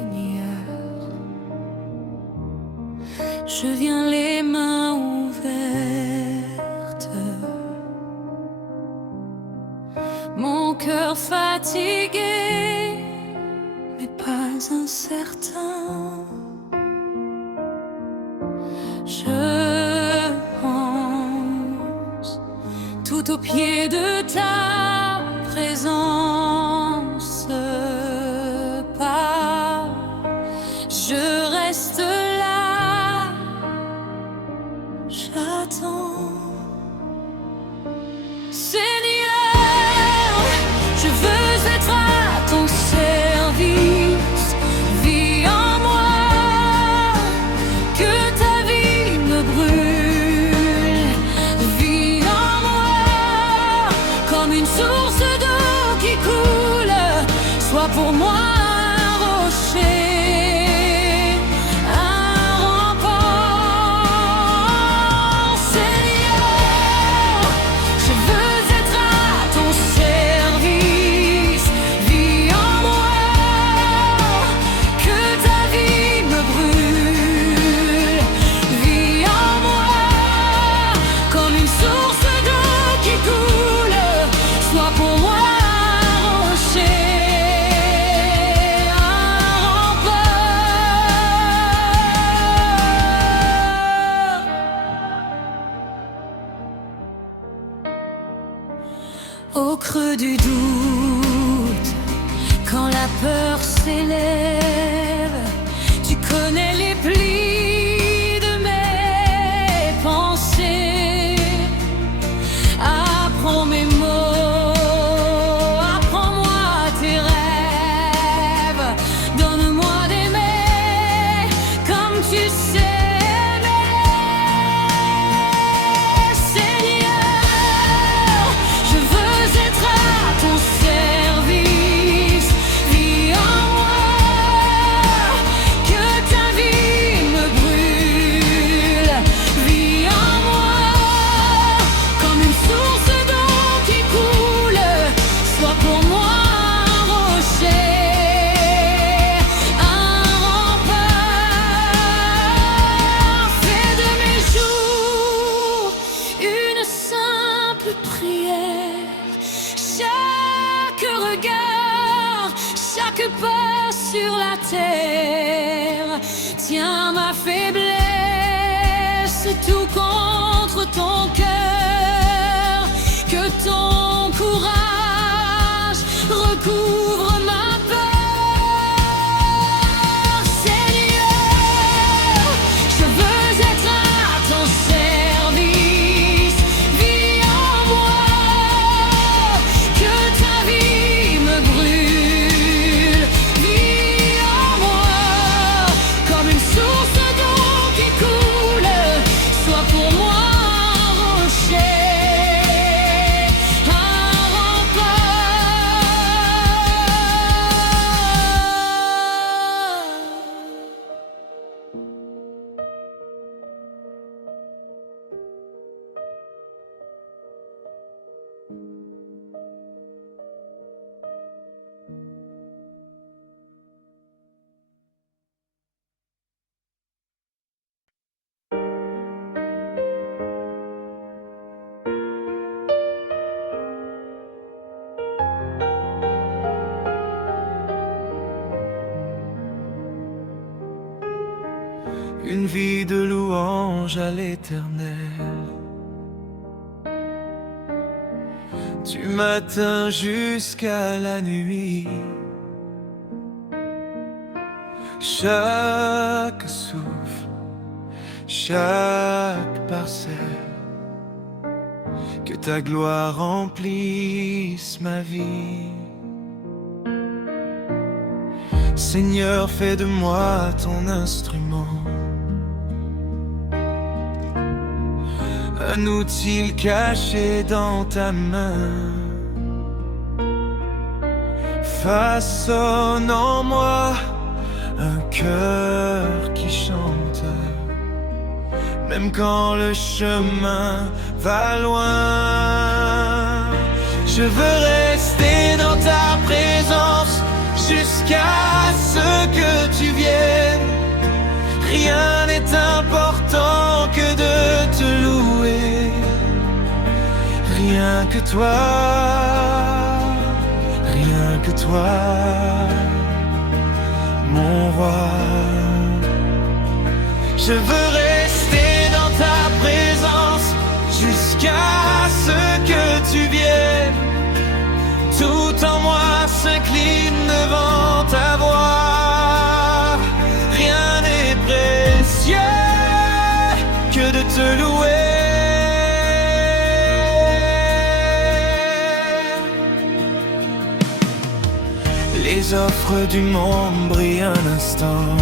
je viens les mains ouvertes, mon cœur fatigué, mais pas incertain. Je pense tout au pied de ta présence. Pas, je reste là, j'attends. Seigneur, je veux être à ton service. Vis en moi, que ta vie me brûle. Vis en moi, comme une source d'eau qui coule. Sois pour moi un rocher, un rempart. Seigneur, je veux être à ton service. Vis en moi, que ta vie me brûle. Vis en moi, comme une source d'eau qui coule. Sois pour moi un rocher, un rempart. Au creux du doute, quand la peur s'élève, tu connais les plis de mes pensées. Apprends mes mots, apprends-moi tes rêves. Donne-moi d'aimer comme tu sais aimer. Seigneur, je veux être à ton service. Vis en moi, que ta vie me brûle. Vis en moi, comme une source d'eau qui coule. Sois pour moi un rocher, un rempart. Fais de mes jours une simple prière. Chaque regard, chaque pas sur la terre. Tiens ma faiblesse tout contre ton cœur. Que ton courage recouvre ma peur. Seigneur, je veux être à ton service. Vis en moi, que ta vie me brûle. Vis en moi, comme une source d'eau qui coule. Sois pour moi un rocher, un Une vie de louange à l'Éternel, du matin jusqu'à la nuit. Chaque souffle, chaque parcelle, que ta gloire remplisse ma vie. Seigneur, fais de moi ton instrument, un outil caché dans ta main. Façonne en moi un cœur qui chante, même quand le chemin va loin. Je veux rester dans ta présence jusqu'à ce que tu viennes. Rien n'est important que de te louer. Rien que toi, rien que toi, mon roi. Je veux rester dans ta présence jusqu'à ce que tu viennes. Tout en moi s'incline devant ta voix. Rien n'est précieux que de te louer. Les offres du monde brillent un instant,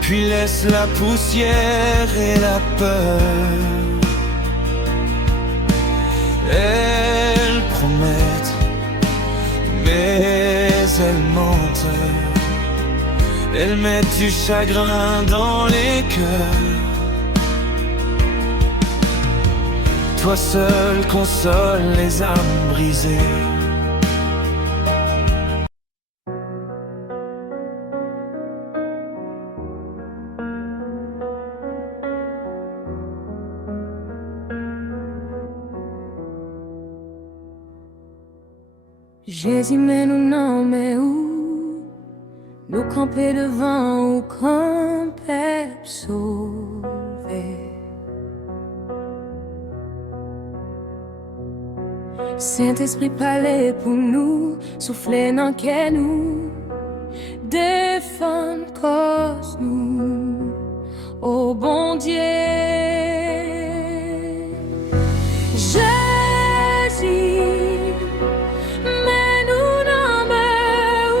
puis laisse la poussière et la peur. elle met du chagrin dans les cœurs. Toi seul console les âmes brisées. J'ai dit mais nous non mais où nous camper devant ou camper sauver. Saint-Esprit parlait pour nous, souffler dans qu'est nous, défendre cause nous, oh bon Dieu. Jésus, mais nous n'en mais où,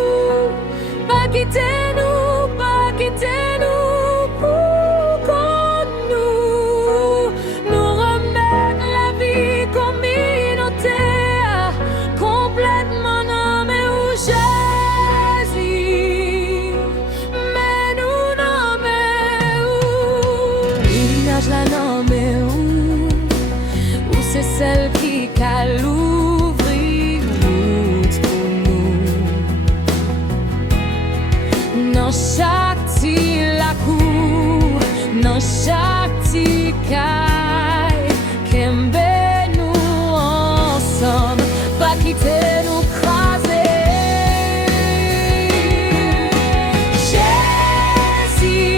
pas quitter-nous, pas quitter-nous, pour qu'on nous remettre la vie communautaire, complètement non mais où Jésus, mais nous n'en mais où, l'image la non mais où c'est celle qui a l'ouvrir route pour nous. Dans chaque petit la cour, dans chaque petit caille, qu'aimbe nous ensemble, pas quitter nous craser. Jésus,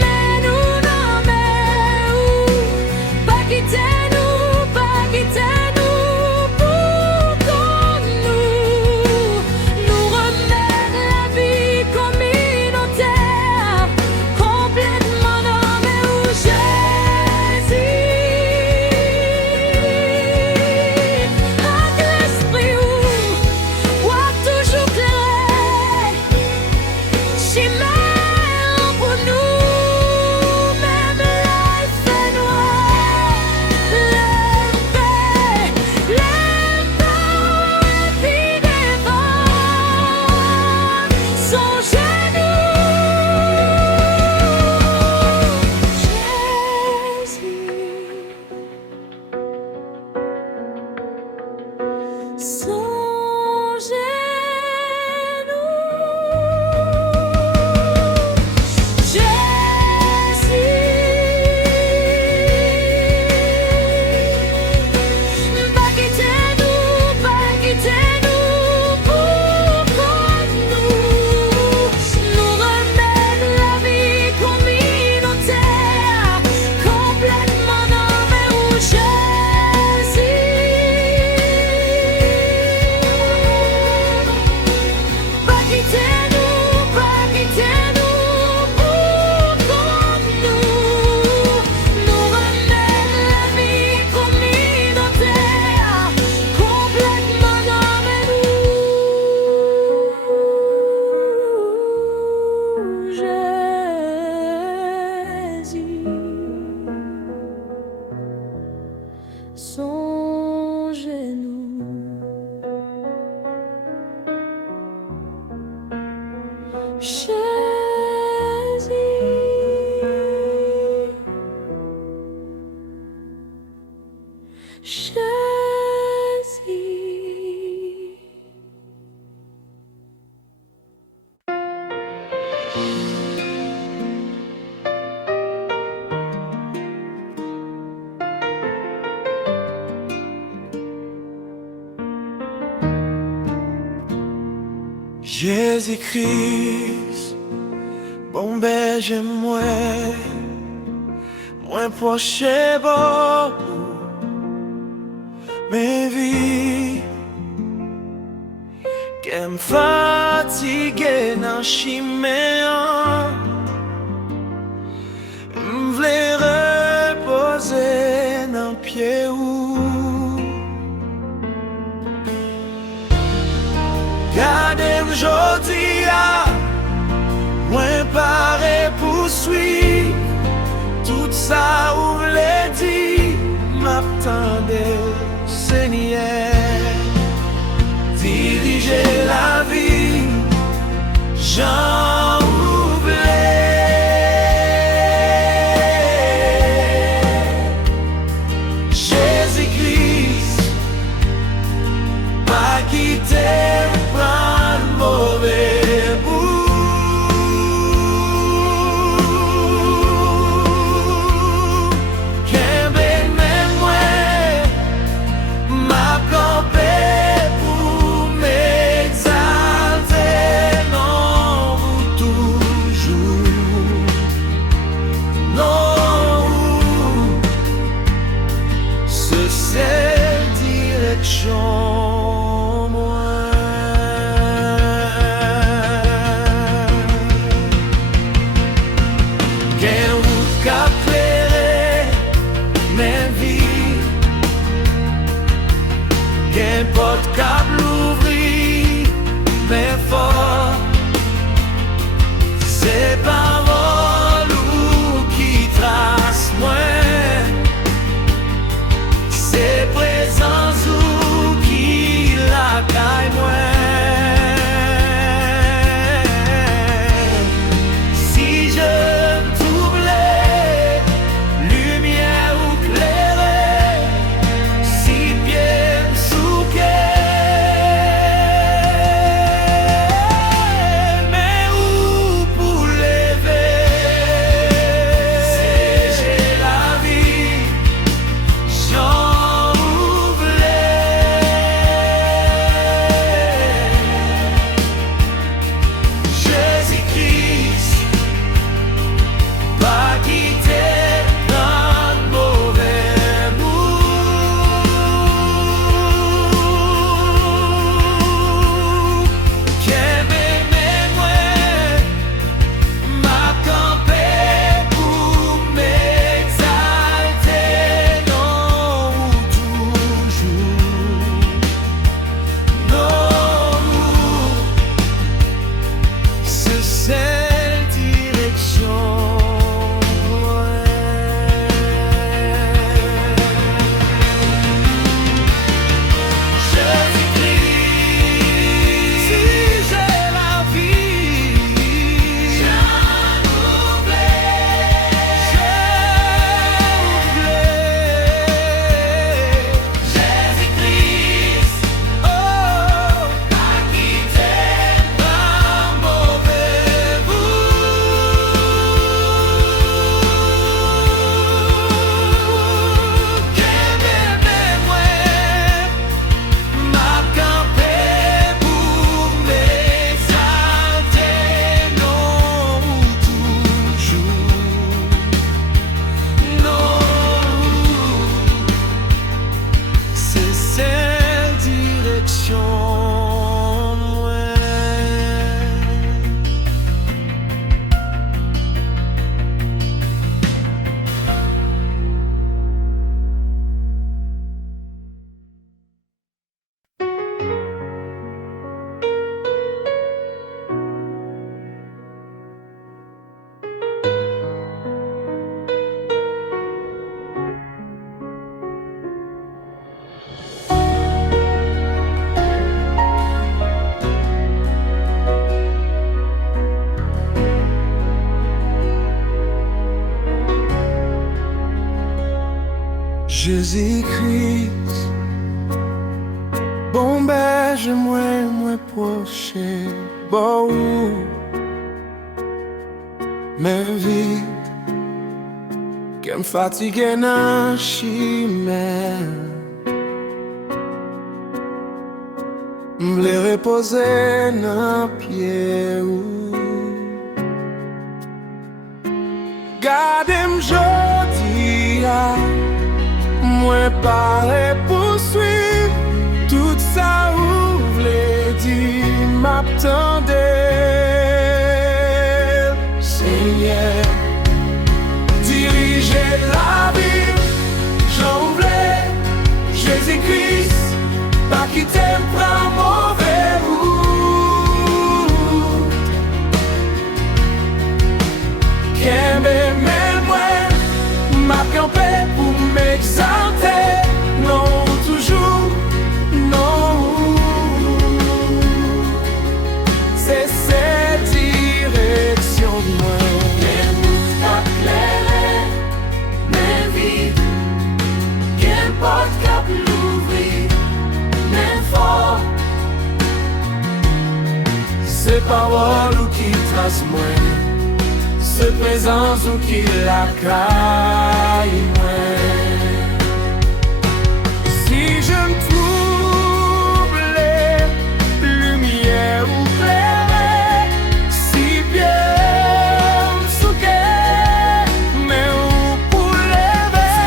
mais nous n'en mais où, pas quitter pour qu'on nous remettre la vie communautaire, complètement non mais où Jésus, avec l'esprit où a toujours clair, chimère pour nous, même là il fait noir, Jésus-Christ, bon berger moi proche bon mes vies, qu'elle fatigué dans chimère, m'vle reposer dans pied ou gardez-moi jodi a moins paré poursuivre tout ça ou v'lait dit m'attendait Seigneur, diriger la vie. direction moi. Quelle route qu'a éclairé mes vies, quelle porte qu'a l'ouvri mes forts, ces paroles qui tracent moi, ces présences qui la caille moi. Si je doublais, lumière ou clairée, si bien souqué, mais où pour lever, c'est j'ai la vie, j'en Jésus-Christ, pas quitter dans le mauvais bout. Qu'aimer moi, m'a campé pour m'exalter, non toujours, non. C'est cette direction. Jésus-Christ, si j'ai la vie, j'en Jésus-Christ, oh, pas quitter un mauvais bout. Qu'aimer moi, m'a campé pour m'exalter, non toujours, non. C'est cette direction moi. Jésus-Christ, bon ben je moins proche, bon mais vite, qu'elle me fatigue dans chimère, m'le reposer dans pied ou gardez-moi jodi a. Moi paré poursuivre tout ça ou v'lait dire m'attendait. Seigneur, dirigez la vie, j'en voulais. Jésus-Christ, pas quitter prend mauvais route. Qu'aimer moi, m'a campé pour m'exalter, non toujours, non. C'est cette direction de moi. Les routes éclairées, mais vite, qu'importe qu'à l'ouvrir, mais fort. Ces paroles qui tracent moi, ce présence qui la caille moi. Si je me trouble, lumière ou claire, si bien souqué, mais où pour lever.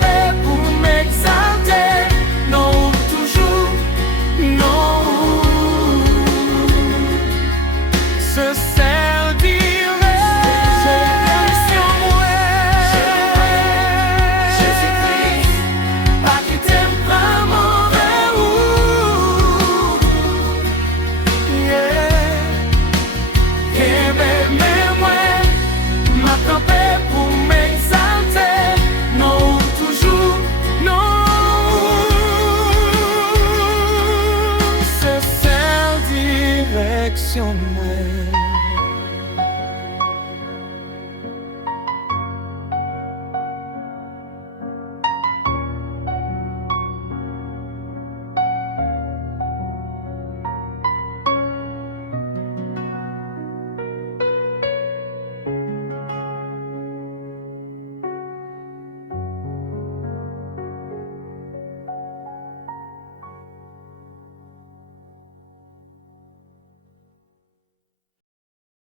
chanter pour